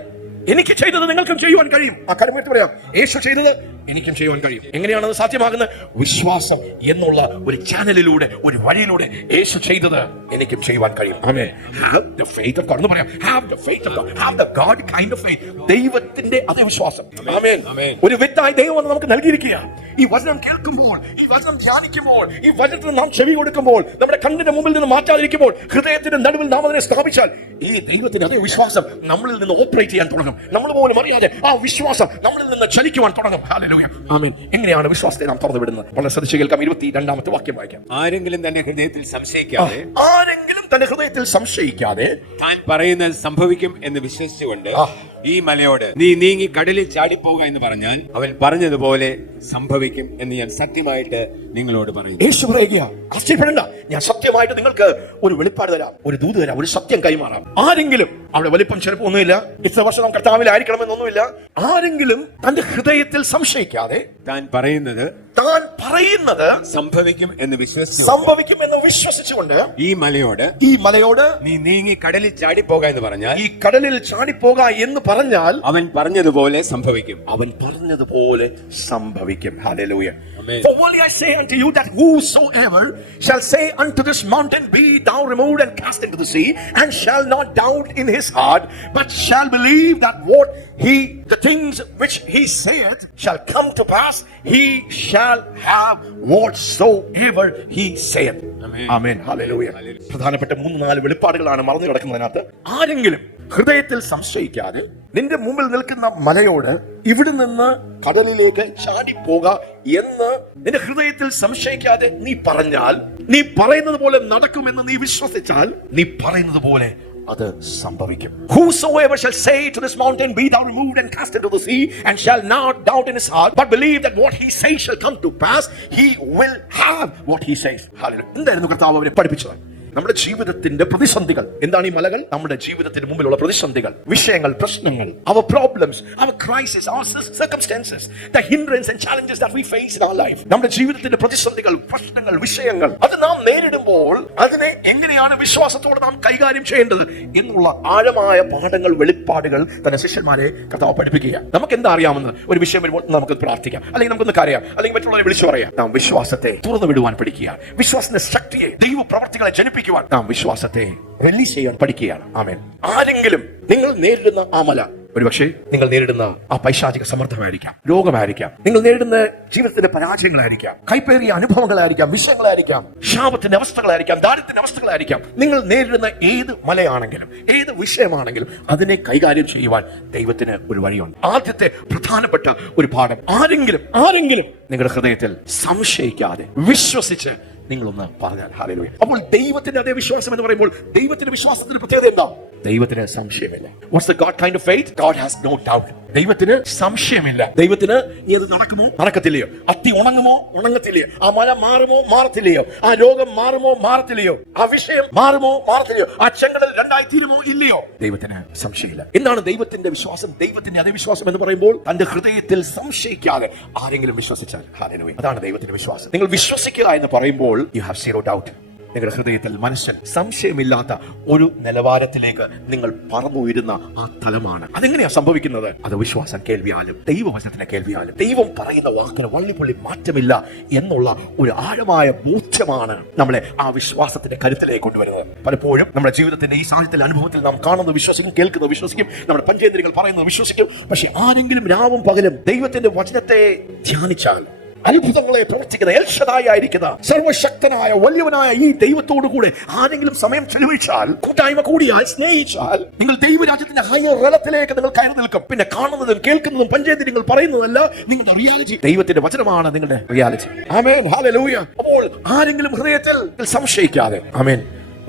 എനിക്ക് ചെയ്തത് നിങ്ങൾക്കും ചെയ്യുവാൻ കഴിയും. ആ കരമുയർത്തി പറയാം, യേശു ചെയ്തത് എനിക്കും ചെയ്യുവാൻ കഴിയും. എങ്ങനെയാണ് അത് സാധ്യമാകുന്നത്? വിശ്വാസം എന്നുള്ള ഒരു ചാനലിലൂടെ, ഒരു വഴിയിലൂടെ യേശു ചെയ്തത് എനിക്കും ചെയ്യുവാൻ കഴിയും. ആമേൻ. Have the faith of God. എന്ന് പറയാം, have the faith of God. Have the God kind of faith. ദൈവത്തിന്റെ അതേ വിശ്വാസം. ആമേൻ. ഒരു വിത്തായി ദൈവം നമുക്ക് നൽകിയിരിക്കുകയാണ്. ഈ വചനം കേൾക്കുമ്പോൾ, ഈ വചനം ധ്യാനിക്കുമ്പോൾ, ഈ വചനത്തിന് നാം ചെവി കൊടുക്കുമ്പോൾ, നമ്മുടെ കണ്ണിന്റെ മുമ്പിൽ നിന്ന് മാറ്റാതിരിക്കുമ്പോൾ, ഹൃദയത്തിന്റെ നടുവിൽ നാം അതിനെ സ്ഥാപിച്ചാൽ, ഈ ദൈവത്തിന്റെ അതേ വിശ്വാസം നമ്മളിൽ നിന്ന് ഓപ്പറേറ്റ് ചെയ്യാൻ തുടങ്ങും. നമ്മൾ പോലും അറിയാതെ ആ വിശ്വാസം നമ്മളിൽ നിന്ന് ചലിക്കുവാൻ തുടങ്ങും. ഹല്ലേലൂയ. ആമേൻ. എങ്ങനെയാണ് വിശ്വാസത്തെ നാം തുറന്നു വിടുന്നത്? വളരെ ശ്രദ്ധിച്ചു കേൾക്കാം. 22ാമത്തെ വാക്യം വായിക്കാം. ആരെങ്കിലും തന്റെ ഹൃദയത്തിൽ സംശയിക്കാതെ, തന്റെ ഹൃദയത്തിൽ സംശയിക്കാതെ താൻ പറയുന്നത് സംഭവിക്കും എന്ന് വിശ്വസിച്ചുകൊണ്ട് ഈ മലയോട് നീ നീങ്ങി കടലിൽ ചാടിപ്പോക എന്ന് പറഞ്ഞാൽ അവൻ പറഞ്ഞതുപോലെ സംഭവിക്കും എന്ന് ഞാൻ സത്യമായിട്ട് നിങ്ങളോട് പറയും. യേശു പറയുക, ആശ്ചര്യപ്പെടേണ്ട, ഞാൻ സത്യമായിട്ട് നിങ്ങൾക്ക് ഒരു വെളിപ്പാട് തരാം, ഒരു ദൂത് തരാം, ഒരു സത്യം കൈമാറാം. ആരെങ്കിലും, അവിടെ വലിപ്പം ചിലപ്പോൾ ഒന്നുമില്ല, ഇത്ര വർഷം കർത്താവിലായിരിക്കണമെന്നൊന്നുമില്ല, ആരെങ്കിലും തന്റെ ഹൃദയത്തിൽ സംശയിക്കാതെ താൻ പറയുന്നത് സംഭവിക്കും എന്ന് വിശ്വസിച്ചുകൊണ്ട് ഈ മലയോട് നീ നീങ്ങി കടലിൽ ചാടിപ്പോക എന്ന് പറഞ്ഞാൽ, ഈ കടലിൽ ചാടിപ്പോക എന്ന് പറഞ്ഞാൽ അവൻ പറഞ്ഞതുപോലെ സംഭവിക്കും. Hallelujah. For only I say unto you that whosoever shall say unto this mountain, be thou removed and cast into the sea, and shall not doubt in his heart, but shall believe that the things which he saith shall come to pass, he shall have whatsoever he saith. Amen. Hallelujah. പ്രധാനപ്പെട്ട 3-4 വെളിപ്പാടുകളാണ് മറന്നു കിടക്കുന്നതിനകത്ത്. ആരെങ്കിലും ഹൃദയത്തിൽ സംശയിക്കാതെ നിന്റെ മുമ്പിൽ നിൽക്കുന്ന മലയോട് ഇവിടെ നിന്ന് കടലിലേക്ക് ചാടിപ്പോക എന്ന് നിന്റെ ഹൃദയത്തിൽ സംശയിക്കാതെ നീ പറഞ്ഞാൽ, നീ പറയുന്നത് പോലെ നടക്കുമെന്ന് നീ വിശ്വസിച്ചാൽ, നീ പറയുന്നത് പോലെ അത് സംഭവിക്കും. Whosoever shall say to this mountain, be thou removed and cast into the sea, and shall not doubt in his heart, but believe that what he says shall come to pass, he will have what he says. Hallelujah. എന്തായിരുന്നു കർത്താവ് അവരെ പഠിപ്പിച്ചത്? നമ്മുടെ ജീവിതത്തിന്റെ പ്രതിസന്ധികൾ എന്താണ്? ഈ മലകൾ നമ്മുടെ ജീവിതത്തിന് മുമ്പിലുള്ള പ്രതിസന്ധികൾ, വിഷയങ്ങൾ, പ്രശ്നങ്ങൾ, our problems, our crisis, our circumstances, the hindrance and challenges that we face in our life. നമ്മുടെ ജീവിതത്തിന്റെ പ്രതിസന്ധികൾ, പ്രശ്നങ്ങൾ, വിഷയങ്ങൾ, അത് നാം നേരിടുമ്പോൾ അതിനെ എങ്ങനെയാണ് വിശ്വാസത്തോടെ നാം കൈകാര്യം ചെയ്യേണ്ടത് എന്നുള്ള ആഴമായ പാഠങ്ങൾ, വെളിപ്പാടുകൾ തന്നെ ശിഷ്യന്മാരെ കർത്താവ് പഠിപ്പിക്കുക. നമുക്ക് എന്താ അറിയാമെന്ന് ഒരു വിഷയം വരുമ്പോൾ നമുക്ക് പ്രാർത്ഥിക്കാം, അല്ലെങ്കിൽ നമുക്കൊന്ന് കരയാം, അല്ലെങ്കിൽ മറ്റുള്ളവരെ വിളിച്ചു പറയാം. നാം വിശ്വാസത്തെ തുറന്നു വിടുവാൻ പഠിക്കുക. വിശ്വാസത്തിന്റെ ശക്തിയെ, ദൈവ പ്രവർത്തികളെ ജനിപ്പിക്കുക. ജീവിക്കുവാൻ നാം വിശ്വാസത്തെ റിലീസ് ചെയ്യാൻ പഠിക്കുകയാണ്. ആമേൻ. ആരെങ്കിലും നിങ്ങൾ നേരിടുന്ന ആ മല, ഒരുപക്ഷെ നിങ്ങൾ നേരിടുന്ന ആ പൈശാചിക സമ്മർദ്ദമായിരിക്കാം, രോഗമായിരിക്കാം, നിങ്ങൾ നേരിടുന്ന ജീവിതത്തിന്റെ പരാജയങ്ങളായിരിക്കാം, കൈപ്പേറിയ അനുഭവങ്ങളായിരിക്കാം, വിഷയങ്ങളായിരിക്കാം, ശാപത്തിന്റെ അവസ്ഥകളായിരിക്കാം, ദാരിദ്ര്യത്തിന്റെ അവസ്ഥകളായിരിക്കും. നിങ്ങൾ നേരിടുന്ന ഏത് മലയാണെങ്കിലും ഏത് വിഷയമാണെങ്കിലും അതിനെ കൈകാര്യം ചെയ്യുവാൻ ദൈവത്തിന് ഒരു വഴിയുണ്ട്. ആദ്യത്തെ പ്രധാനപ്പെട്ട ഒരു പാഠം, ആരെങ്കിലും നിങ്ങളുടെ ഹൃദയത്തിൽ സംശയിക്കാതെ വിശ്വസിച്ച് നിങ്ങളൊന്ന് പറഞ്ഞാൽ ഹല്ലേലൂയ. അപ്പോൾ ദൈവത്തിന്റെ അതേ വിശ്വാസം എന്ന് പറയുമ്പോൾ ദൈവത്തിന്റെ വിശ്വാസത്തിന്റെ പ്രത്യേകത എന്താ? ദൈവത്തിന് സംശയമില്ല. What's the God kind of faith? God has no doubt. ദൈവത്തിന് സംശയമില്ല. ദൈവത്തിന് ഇത് നടക്കുമോ നടക്കത്തില്ലയോ, അത്തി ഉണങ്ങുമോ ഉണങ്ങത്തില്ലയോ, ആ മഴ മാറുമോ മാറത്തില്ലയോ, ആ രോഗം മാറുമോ മാറത്തില്ലയോ, ആ വിഷയം മാറുമോ മാറത്തില്ലയോ, ആ ചെങ്കടൽ രണ്ടായി തീരുമോ ഇല്ലയോ, ദൈവത്തിന് സംശയമില്ല. എന്താണ് ദൈവത്തിന്റെ വിശ്വാസം? ദൈവത്തിന്റെ അതേ വിശ്വാസം എന്ന് പറയുമ്പോൾ തന്റെ ഹൃദയത്തിൽ സംശയിക്കാതെ ആരെങ്കിലും വിശ്വസിച്ചാൽ ഹല്ലേലൂയ, അതാണ് ദൈവത്തിന്റെ വിശ്വാസം. നിങ്ങൾ വിശ്വസിക്കുക എന്ന് പറയുമ്പോൾ you have zero doubt. നിങ്ങളുടെ ഹൃദയത്തിൽ മനസ്സിൽ സംശയമില്ലാത്ത ഒരു നിലവാരത്തിലേക്ക് നിങ്ങൾ പറന്നുയരുന്ന ആ തലമാണ്. അതെങ്ങനെയാ സംഭവിക്കുന്നത്? അത് വിശ്വാസം കേൾവിയാലും ദൈവവചനത്തിന്റെ കേൾവിയാലും ദൈവം പറയുന്ന വാക്കിന് വള്ളിപ്പുള്ളി മാറ്റമില്ല എന്നുള്ള ഒരു ആഴമായ ബോധ്യമാണ് നമ്മളെ ആ വിശ്വാസത്തിന്റെ കരുത്തിലേക്ക് കൊണ്ടുവരുന്നത്. പലപ്പോഴും നമ്മുടെ ജീവിതത്തിന്റെ ഈ സാഹചര്യത്തിലെ അനുഭവത്തിൽ നാം കാണുന്നത് വിശ്വസിക്കും, കേൾക്കുന്നത് വിശ്വസിക്കും, നമ്മുടെ പഞ്ചേന്ദ്രിയങ്ങൾ പറയുന്നത് വിശ്വസിക്കും. പക്ഷെ ആരെങ്കിലും രാവും പകലും ദൈവത്തിന്റെ വചനത്തെ ധ്യാനിച്ചാൽ അത്ഭുതങ്ങളെ പ്രവർത്തിക്കുന്ന എൽ ഷദായി ആയിരിക്കുന്ന സർവശക്തനായ വലിയവനായ ഈ ദൈവത്തോടു കൂടെ ആരെങ്കിലും സമയം ചെലവഴിച്ചാൽ, കൂട്ടായ്മ കൂടിയാൽ, സ്നേഹിച്ചാൽ, നിങ്ങൾ ദൈവരാജ്യത്തിന്റെ ഹയർ തലത്തിലേക്ക് നിങ്ങൾ കയറി നിൽക്കും. പിന്നെ കാണുന്നതും കേൾക്കുന്നതും പഞ്ചേന്ദ്രിയങ്ങൾ പറയുന്നതല്ല നിങ്ങളുടെ റിയാലിറ്റി. ദൈവത്തിന്റെ വചനമാണ് നിങ്ങളുടെ റിയാലിറ്റി. ആമേൻ, ഹല്ലേലൂയ. അപ്പോൾ ആരെങ്കിലും ഹൃദയത്തിൽ സംശയിക്കാതെ, ആമേൻ.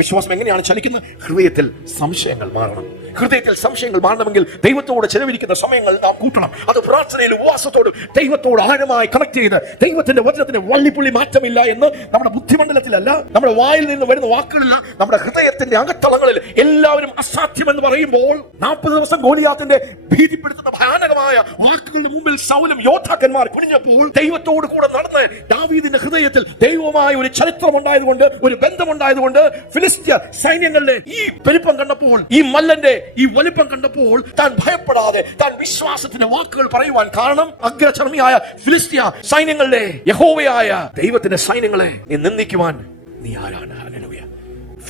വിശ്വാസം എങ്ങനെയാണ് ചലിക്കുന്നത്? ഹൃദയത്തിൽ സംശയങ്ങൾ മാറണം. ഹൃദയത്തിൽ സംശയങ്ങൾ മാറണമെങ്കിൽ ദൈവത്തോട് ചെലവഴിക്കുന്ന സമയങ്ങൾ നാം കൂട്ടണം. അത് പ്രാർത്ഥനയിലും ഉപവാസത്തോടും ദൈവത്തോട് ആഴമായി കണക്ട് ചെയ്ത് ദൈവത്തിന്റെ വചനത്തിന് വള്ളിപ്പുള്ളി മാറ്റമില്ല എന്ന് നമ്മുടെ ബുദ്ധിമണ്ഡലത്തിലല്ല, നമ്മുടെ വായിൽ നിന്ന് വരുന്ന വാക്കുകളില്ല, നമ്മുടെ ഹൃദയത്തിന്റെ അകത്തളങ്ങളിൽ എല്ലാവരും അസാധ്യമെന്ന് പറയുമ്പോൾ 40 ദിവസം ഗോലിയാത്തിന്റെ ഭീതിപ്പെടുത്തുന്ന ഭയാനകമായ വാക്കുകളുടെ മുമ്പിൽ സൗലും യോദ്ധാക്കന്മാർ കുനിഞ്ഞപ്പോൾ ദൈവത്തോട് കൂടെ നടന്ന് ദാവീദിന്റെ ഹൃദയത്തിൽ ദൈവവുമായ ഒരു ചരിത്രം ഉണ്ടായതുകൊണ്ട്, ഒരു ബന്ധമുണ്ടായതുകൊണ്ട് ഫിലിസ്ത്യ സൈന്യങ്ങളുടെ ഈ വലിപ്പം കണ്ടപ്പോൾ, ഈ മല്ലന്റെ ഈ വലിപ്പം കണ്ടപ്പോൾ താൻ ഭയപ്പെടാതെ താൻ വിശ്വാസത്തിന്റെ വാക്കുകൾ പറയുവാൻ കാരണം അഗ്രചർമ്മിയായ ഫിലിസ്ത്യ സൈന്യങ്ങളുടെ യഹോവയായ ദൈവത്തിന്റെ സൈന്യങ്ങളെ നിന്ദിക്കുവാൻ നീ ആരാണ്? Hallelujah.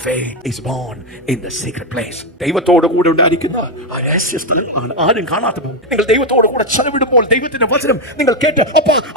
Faith is born in the secret place. ദൈവത്തോട് കൂടെ ഉണ്ടായിരിക്കുന്ന ആ രഹസ്യ സ്ഥലമാണ് ആരും കാണാത്തത്. നിങ്ങൾ ദൈവത്തോട് കൂടെ ചെലവിടുമ്പോൾ ദൈവത്തിന്റെ വചനം നിങ്ങൾ കേട്ട്,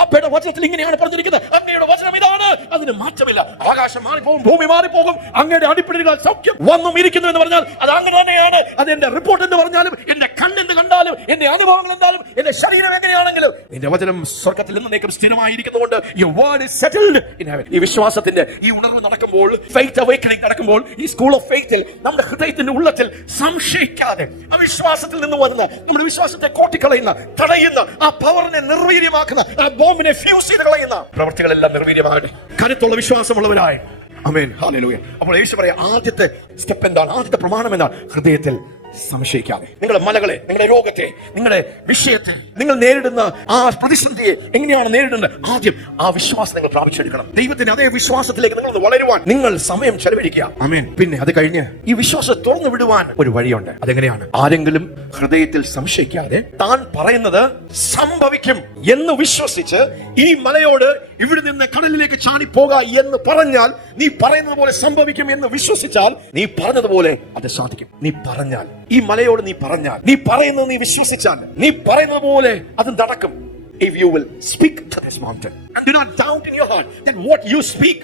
അപ്പയുടെ വചനത്തിൽ ഇങ്ങനെയാണ് പറഞ്ഞിരിക്കുന്നത്, അങ്ങയുടെ വചനം ഇതാണ്, അതിന് മാറ്റമില്ല. ആകാശം മാറിപ്പോകും, ഭൂമി മാറിപ്പോകും, അങ്ങയുടെ അടിപ്പിടികൾ സൗഖ്യം വന്നും ഇരിക്കുന്നു എന്ന് പറഞ്ഞാൽ അത് അങ്ങനെ തന്നെയാണ്. അത് എന്റെ റിപ്പോർട്ട് എന്ന് പറഞ്ഞാലും, എന്റെ കണ്ണെന്ന് കണ്ടാലും, എന്റെ അനുഭവങ്ങൾ എന്തായാലും, എന്റെ ശരീരം എങ്ങനെയാണെങ്കിലും നിന്റെ വചനം സ്വർഗ്ഗത്തിൽ നിന്നേക്കും സ്ഥിരമായിരിക്കുന്നതുകൊണ്ട് your word is settled in heaven. ഈ വിശ്വാസത്തിന്റെ ഈ ഉണർവ് നടക്കുമ്പോൾ, ഫെയ്ത്ത് അവേക്കനിംഗ് നടക്കുമ്പോൾ, ഈ സ്കൂൾ ഓഫ് ഫെയ്ത്തിൽ നമ്മുടെ ഹൃദയത്തിന്റെ ഉള്ളത്തിൽ സംശയിക്കാതെ അവിശ്വാസത്തിൽ നിന്ന് വരുന്ന, നമ്മുടെ വിശ്വാസത്തെ കോട്ടിക്കളയുന്ന, തടയുന്ന, ആ പവറിനെ നിർവീര്യമാക്കുന്ന, ആ ബോംബിനെ ഫ്യൂസ് ചെയ്ത് കളയുന്ന പ്രവൃത്തികളെല്ലാം നിർവീര്യമാകട്ടെ. കരുത്തുള്ള വിശ്വാസമുള്ളവരായി. ആമേൻ, ഹല്ലേലൂയ. അപ്പോൾ യേശു പറയാ, ആദ്യത്തെ സ്റ്റെപ്പ് എന്താണ്? ആദ്യത്തെ പ്രമാണം എന്താണ്? ഹൃദയത്തിൽ സംശയിക്കാതെ. നിങ്ങളുടെ മലകളെ, നിങ്ങളുടെ രോഗത്തെ, നിങ്ങളുടെ വിഷയത്തെ, നിങ്ങൾ നേരിടുന്ന ആ പ്രതിസന്ധിയെ എങ്ങനെയാണ് നേരിടുന്നത്? ആദ്യം ആ വിശ്വാസം നിങ്ങൾ പ്രാപിച്ചെടുക്കണം. ദൈവത്തിന്റെ അതേ വിശ്വാസത്തിലേക്ക് നിങ്ങൾ വളരുവാൻ നിങ്ങൾ സമയം ചെലവഴിക്കുക. ആമേൻ. പിന്നെ അത് കഴിഞ്ഞ് ഈ വിശ്വാസം തുറന്നു വിടുവാൻ ഒരു വഴിയുണ്ട്. അതെങ്ങനെയാണ്? ആരെങ്കിലും ഹൃദയത്തിൽ സംശയിക്കാതെ താൻ പറയുന്നത് സംഭവിക്കും എന്ന് വിശ്വസിച്ച് ഈ മലയോട് ഇവിടെ നിന്ന് കടലിലേക്ക് ചാടി പോക എന്ന് പറഞ്ഞാൽ, നീ പറയുന്നത് പോലെ സംഭവിക്കും എന്ന് വിശ്വസിച്ചാൽ, നീ പറഞ്ഞതുപോലെ അത് സാധിക്കും. നീ പറഞ്ഞാൽ, ഈ മലയോട് നീ പറഞ്ഞാൽ, നീ പറയുന്നത് നീ വിശ്വസിച്ചാൽ, നീ പറയുന്നത് പോലെ അത് നടക്കും. If you will speak to this mountain and do not doubt in your heart that what you speak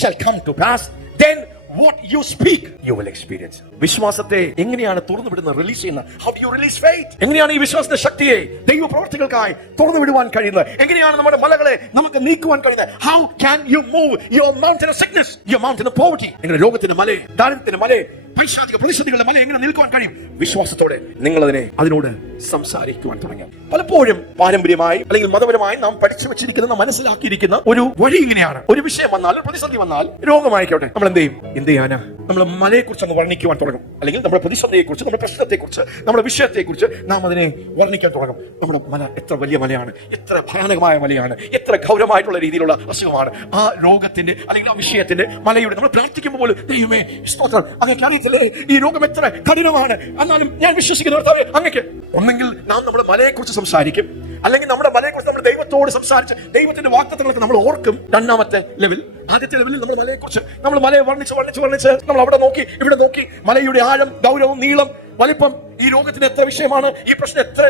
shall come to pass, then what you speak you will experience. വിശ്വാസത്തെ എങ്ങനെയാണ് തുറന്നു വിടുന്നത്, റിലീസ് ചെയ്യുന്നത്? How do you release faith? എങ്ങനെയാണ് ഈ വിശ്വാസത്തിന്റെ ശക്തിയെ ദൈവ പ്രവർത്തികൾക്കായി തുറന്നു വിടുവാൻ കഴിയുന്നത്? എങ്ങനെയാണ് നമ്മുടെ മലകളെ നമുക്ക് നീക്കുവാൻ കഴിയുന്നത്? How can you move your mountain of sickness, your mountain of poverty? നിങ്ങളുടെ രോഗത്തിന്റെ മലയെ, ദാരിദ്ര്യത്തിന്റെ മലയെ, പൈശാചിക പ്രതിസന്ധികളുടെ മല എങ്ങനെ നിൽക്കുവാൻ കഴിയും? വിശ്വാസത്തോടെ നിങ്ങൾ അതിനോട് സംസാരിക്കുവാൻ തുടങ്ങിയാൽ. പലപ്പോഴും പാരമ്പര്യമായി അല്ലെങ്കിൽ മതപരമായി നാം പഠിച്ചു വെച്ചിരിക്കുന്ന, മനസ്സിലാക്കിയിരിക്കുന്ന ഒരു വഴി ഇങ്ങനെയാണ്. ഒരു വിഷയം വന്നാൽ, പ്രതിസന്ധി വന്നാൽ, രോഗമായിക്കോട്ടെ, നമ്മൾ എന്ത് ചെയ്യാനാ? നമ്മൾ മലയെ കുറിച്ച് അങ്ങ് വർണ്ണിക്കുവാൻ തുടങ്ങും. അല്ലെങ്കിൽ നമ്മുടെ പ്രതിസന്ധിയെ കുറിച്ച്, നമ്മുടെ പ്രശ്നത്തെ കുറിച്ച്, നമ്മുടെ വിഷയത്തെ കുറിച്ച് നാം അതിനെ വർണ്ണിക്കാൻ തുടങ്ങും. നമ്മുടെ മല എത്ര വലിയ മലയാണ്, എത്ര ഭയാനകമായ മലയാണ്, എത്ര ഗൗരവമായിട്ടുള്ള രീതിയിലുള്ള അസുഖമാണ് ആ രോഗത്തിന്റെ അല്ലെങ്കിൽ ആ വിഷയത്തിന്റെ മലയുടെ. നമ്മൾ പ്രാർത്ഥിക്കുമ്പോൾ പോലും, ദൈവമേ സ്തോത്രം, അങ്ങേക്ക് അറിയത്തില്ലേ ഈ രോഗം എത്ര കഠിനമാണ്, എന്നാലും ഞാൻ വിശ്വസിക്കുന്ന അങ്ങക്ക്. ഒന്നെങ്കിൽ നാം നമ്മുടെ മലയെ കുറിച്ച് സംസാരിക്കും, അല്ലെങ്കിൽ നമ്മുടെ മലയെക്കുറിച്ച് നമ്മൾ ദൈവത്തോട് സംസാരിച്ച് ദൈവത്തിന്റെ വാഗ്ദത്തങ്ങളൊക്കെ നമ്മൾ ഓർക്കും. രണ്ടാമത്തെ ലെവൽ. ആദ്യത്തെ ലെവലിൽ നമ്മൾ മലയെക്കുറിച്ച് നമ്മൾ മലയെ വർണ്ണിച്ച് നമ്മൾ അവിടെ നോക്കി ഇവിടെ നോക്കി മലയുടെ ആഴം, ഗൗരവം, നീളം, വലിപ്പം, ഈ ലോകത്തിന് എത്ര വിഷയമാണ്, ഈ പ്രശ്നം എത്ര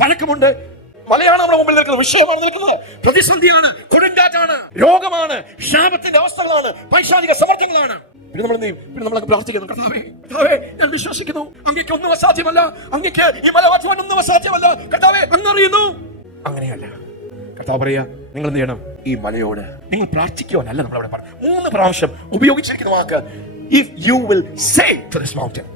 പഴക്കമുണ്ട്. മലയാണ് നമ്മുടെ മുമ്പിൽ നിൽക്കുന്നത്, വിഷയമാണ് നിൽക്കുന്നത്, പ്രതിസന്ധിയാണ്, കൊടുങ്കാറ്റാണ്, രോഗമാണ്, ശാപത്തിന്റെ അവസ്ഥകളാണ്, പൈശാചിക സമ്മർദ്ദങ്ങളാണ്. പിന്നെ നമ്മൾ എന്ത് ചെയ്യും? പിന്നെ നമ്മളൊക്കെ പ്രാർത്ഥിക്കുന്നു, കർത്താവേ ഞാൻ വിശ്വസിക്കുന്നു, അങ്ങേക്ക് ഒന്നും അസാധ്യമല്ല, അങ്ങേക്ക് ഈ മല മാറ്റുവാൻ ഒന്നും അസാധ്യമല്ല, കർത്താവേ അങ്ങറിയുന്നു. അങ്ങനെയല്ല. കർത്താവ് പറയാ, നിങ്ങൾ എന്ത് ചെയ്യണം? ഈ മലയോട് നിങ്ങൾ പ്രാർത്ഥിക്കുവാനല്ല നമ്മൾ അവിടെ പറഞ്ഞു. 3 പ്രാവശ്യം ഉപയോഗിച്ചിരിക്കുന്ന വാക്ക്, if you will say to this mountain.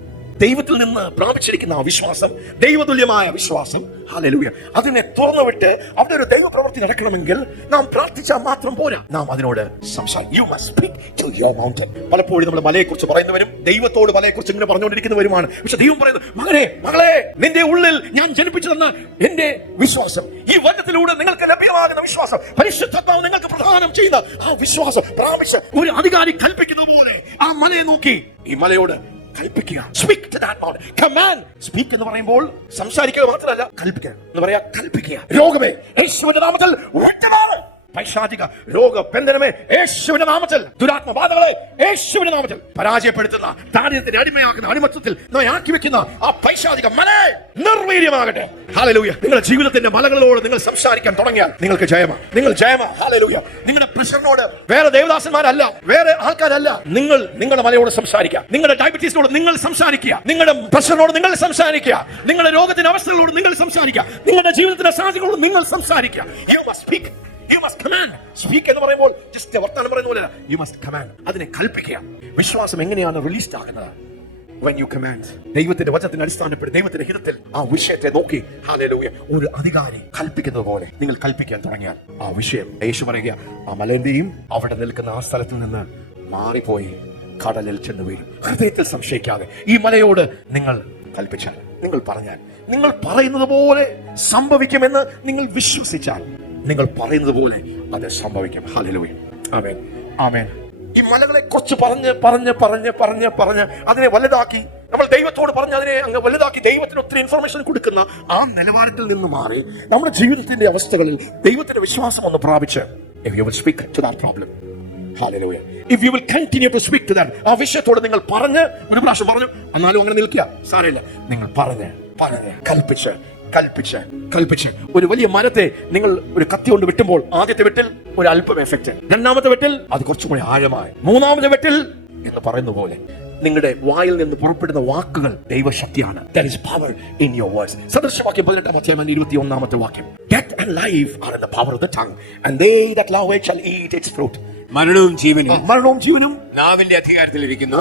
ദൈവത്തിൽ നിന്ന് പ്രാപിച്ചിരിക്കുന്ന ആ വിശ്വാസം, ദൈവതുല്യമായ വിശ്വാസം, ഹല്ലേലൂയ, അതിനെ തുറന്നു വിട്ട് അവിടെ ഒരു ദൈവ പ്രവൃത്തി നടക്കണമെങ്കിൽ നാം പ്രാർത്ഥിച്ചാൽ മാത്രം പോരാ, നാം അതിനോട് സംസാരിക്കും. You must speak to your mountain. പലപ്പോഴും നമ്മൾ മലയെക്കുറിച്ച് പറയുന്നവരും ദൈവത്തോട് മലയെക്കുറിച്ച് ഇങ്ങനെ പറഞ്ഞുകൊണ്ടിരിക്കുന്നവരുമാണ്. പക്ഷെ ദൈവം പറയുന്നത്, മകനെ, മകളെ, നിന്റെ ഉള്ളിൽ ഞാൻ ജനിപ്പിച്ചു തന്ന എന്റെ വിശ്വാസം, ഈ വചനത്തിലൂടെ നിങ്ങൾക്ക് ലഭ്യമാകുന്ന വിശ്വാസം, പരിശുദ്ധാത്മാവ് നിങ്ങൾക്ക് പ്രദാനം ചെയ്യുന്ന ആ വിശ്വാസം പ്രാപിച്ച് ഒരു അധികാരി കൽപ്പിക്കുന്ന പോലെ ആ മലയെ നോക്കി ഈ മലയോട് കൽപ്പിക്കുക. Speak to that mountain. Command. Speak എന്ന് പറയുമ്പോൾ സംസാരിക്കുക മാത്രമല്ല, കൽപ്പിക്കുക എന്ന് പറയാ. കൽപ്പിക്കുക. രോഗമേ യേശുവിന്റെ നാമത്തിൽ വിട്ടുമാറ്. പൈശാചിക രോഗബന്ധനമേ യേശുവിന്റെ നാമത്തിൽ. ദുരാത്മബാധകളെ യേശുവിന്റെ നാമത്തിൽ. പരാജയപ്പെടുത്തുന്ന, ദാരിദ്ര്യത്തിന്റെ അടിമയാക്കുന്ന, അടിമത്തത്തിൽ നമ്മെ ആക്കി വെക്കുന്ന ആ പൈശാചിക മല നിർവീര്യമാകട്ടെ. ഹല്ലേലൂയ. നിങ്ങളുടെ ജീവിതത്തിന്റെ മലകളോട് നിങ്ങൾ സംസാരിക്കാൻ തുടങ്ങിയാൽ നിങ്ങൾക്ക് ജയമാണ്. നിങ്ങൾ ജയമാണ്. ഹല്ലേലൂയ. നിങ്ങളുടെ പ്രഷറിനോട് വേറെ ദേവദാസന്മാരല്ല, വേറെ ആൾക്കാരല്ല, നിങ്ങൾ നിങ്ങളുടെ മലയോട് സംസാരിക്കുക. നിങ്ങളുടെ ഡയബറ്റീസിനോട് നിങ്ങൾ സംസാരിക്കുക. നിങ്ങളുടെ പ്രഷറിനോട് നിങ്ങൾ സംസാരിക്കുക. നിങ്ങളുടെ രോഗത്തിന്റെ അവസ്ഥകളോട് നിങ്ങൾ സംസാരിക്കുക. നിങ്ങളുടെ ജീവിതത്തിന്റെ സാഹചര്യങ്ങളോട് നിങ്ങൾ സംസാരിക്കുക. U must speak. You must command. Speak എന്ന് പറയുമ്പോൾ ജസ്റ്റ് വർത്തമാനം പറയുന്ന പോലെ, you must command. അതിനെ കൽപ്പിക്കുക. വിശ്വാസം എങ്ങനെയാണ് റിലീസ്ഡ് ആകുന്നത്? When you command. ദൈവത്തിന്റെ വചനത്തിന് അടിസ്ഥാനപ്പെട്ട് ദൈവത്തിന്റെ ഹിതത്തിൽ ആ വിഷയത്തെ നോക്കി, ഹല്ലേലൂയ, ഒരു അധികാരി കൽപ്പിക്കുന്നത് പോലെ നിങ്ങൾ കൽപ്പിക്കാൻ തുടങ്ങിയാൽ ആ വിഷയം, യേശു പറയുക, ആ മലന്റെയും അവിടെ നിൽക്കുന്ന ആ സ്ഥലത്ത് നിന്ന് മാറിപ്പോയി കടലിൽ ചെന്ന് വീഴും. ഹൃദയത്തിൽ സംശയിക്കാതെ ഈ മലയോട് നിങ്ങൾ കൽപ്പിച്ചാൽ, നിങ്ങൾ പറഞ്ഞാൽ, നിങ്ങൾ പറയുന്നത് പോലെ സംഭവിക്കുമെന്ന് നിങ്ങൾ വിശ്വസിച്ചാൽ, നിങ്ങൾ പറയുന്നത് പോലെ അത് സംഭവിക്കും. ഹല്ലേലൂയ. ആമേൻ. ആമേൻ. ഈ മലകളെ കുറിച്ച് പറഞ്ഞ് അതിനെ വലുതാക്കി, നമ്മൾ ദൈവത്തോട് പറഞ്ഞ് അതിനെ അങ്ങ് വലുതാക്കി ദൈവത്തിന് ഒത്തിരി ഇൻഫർമേഷൻ കൊടുക്കുന്ന ആ നിലവാരത്തിൽ നിന്ന് മാറി നമ്മുടെ ജീവിതത്തിന്റെ അവസ്ഥകളിൽ ദൈവത്തിന്റെ വിശ്വാസം ഒന്ന് പ്രാപിച്ച്, if you will speak to that problem, hallelujah, if you will continue to speak to that, ആ വിഷയത്തോട് നിങ്ങൾ പറഞ്ഞ്, ഒരു പ്രാവശ്യം പറഞ്ഞു എന്നാലും അങ്ങനെ നിൽക്കുക, സാരമില്ല, നിങ്ങൾ പറഞ്ഞ് കൽപ്പിച്ച് ഒരു വലിയ മരത്തെ നിങ്ങൾ ഒരു കത്തി കൊണ്ട് വെട്ടുമ്പോൾ ആദ്യത്തെ വെട്ടിൽ ഒരു അല്പം എഫക്റ്റ്, രണ്ടാമത്തെ വെട്ടിൽ അത് കുറച്ചും കൂടി ആഴമായി, മൂന്നാമത്തെ വെട്ടിൽ എന്ന് പറയുന്ന പോലെ നിങ്ങളുടെ വായിൽ നിന്ന് പുറപ്പെടുന്ന വാക്കുകൾ ദൈവശക്തിയാണ്. There is power in your words. സദൃശവാക്യം 18-21 വാക്യം. Death and life are in the power of the tongue, and they that love it shall eat its fruit. മരണവും ജീവനും നാവിന്റെ അധികാരത്തിലിരിക്കുന്നു.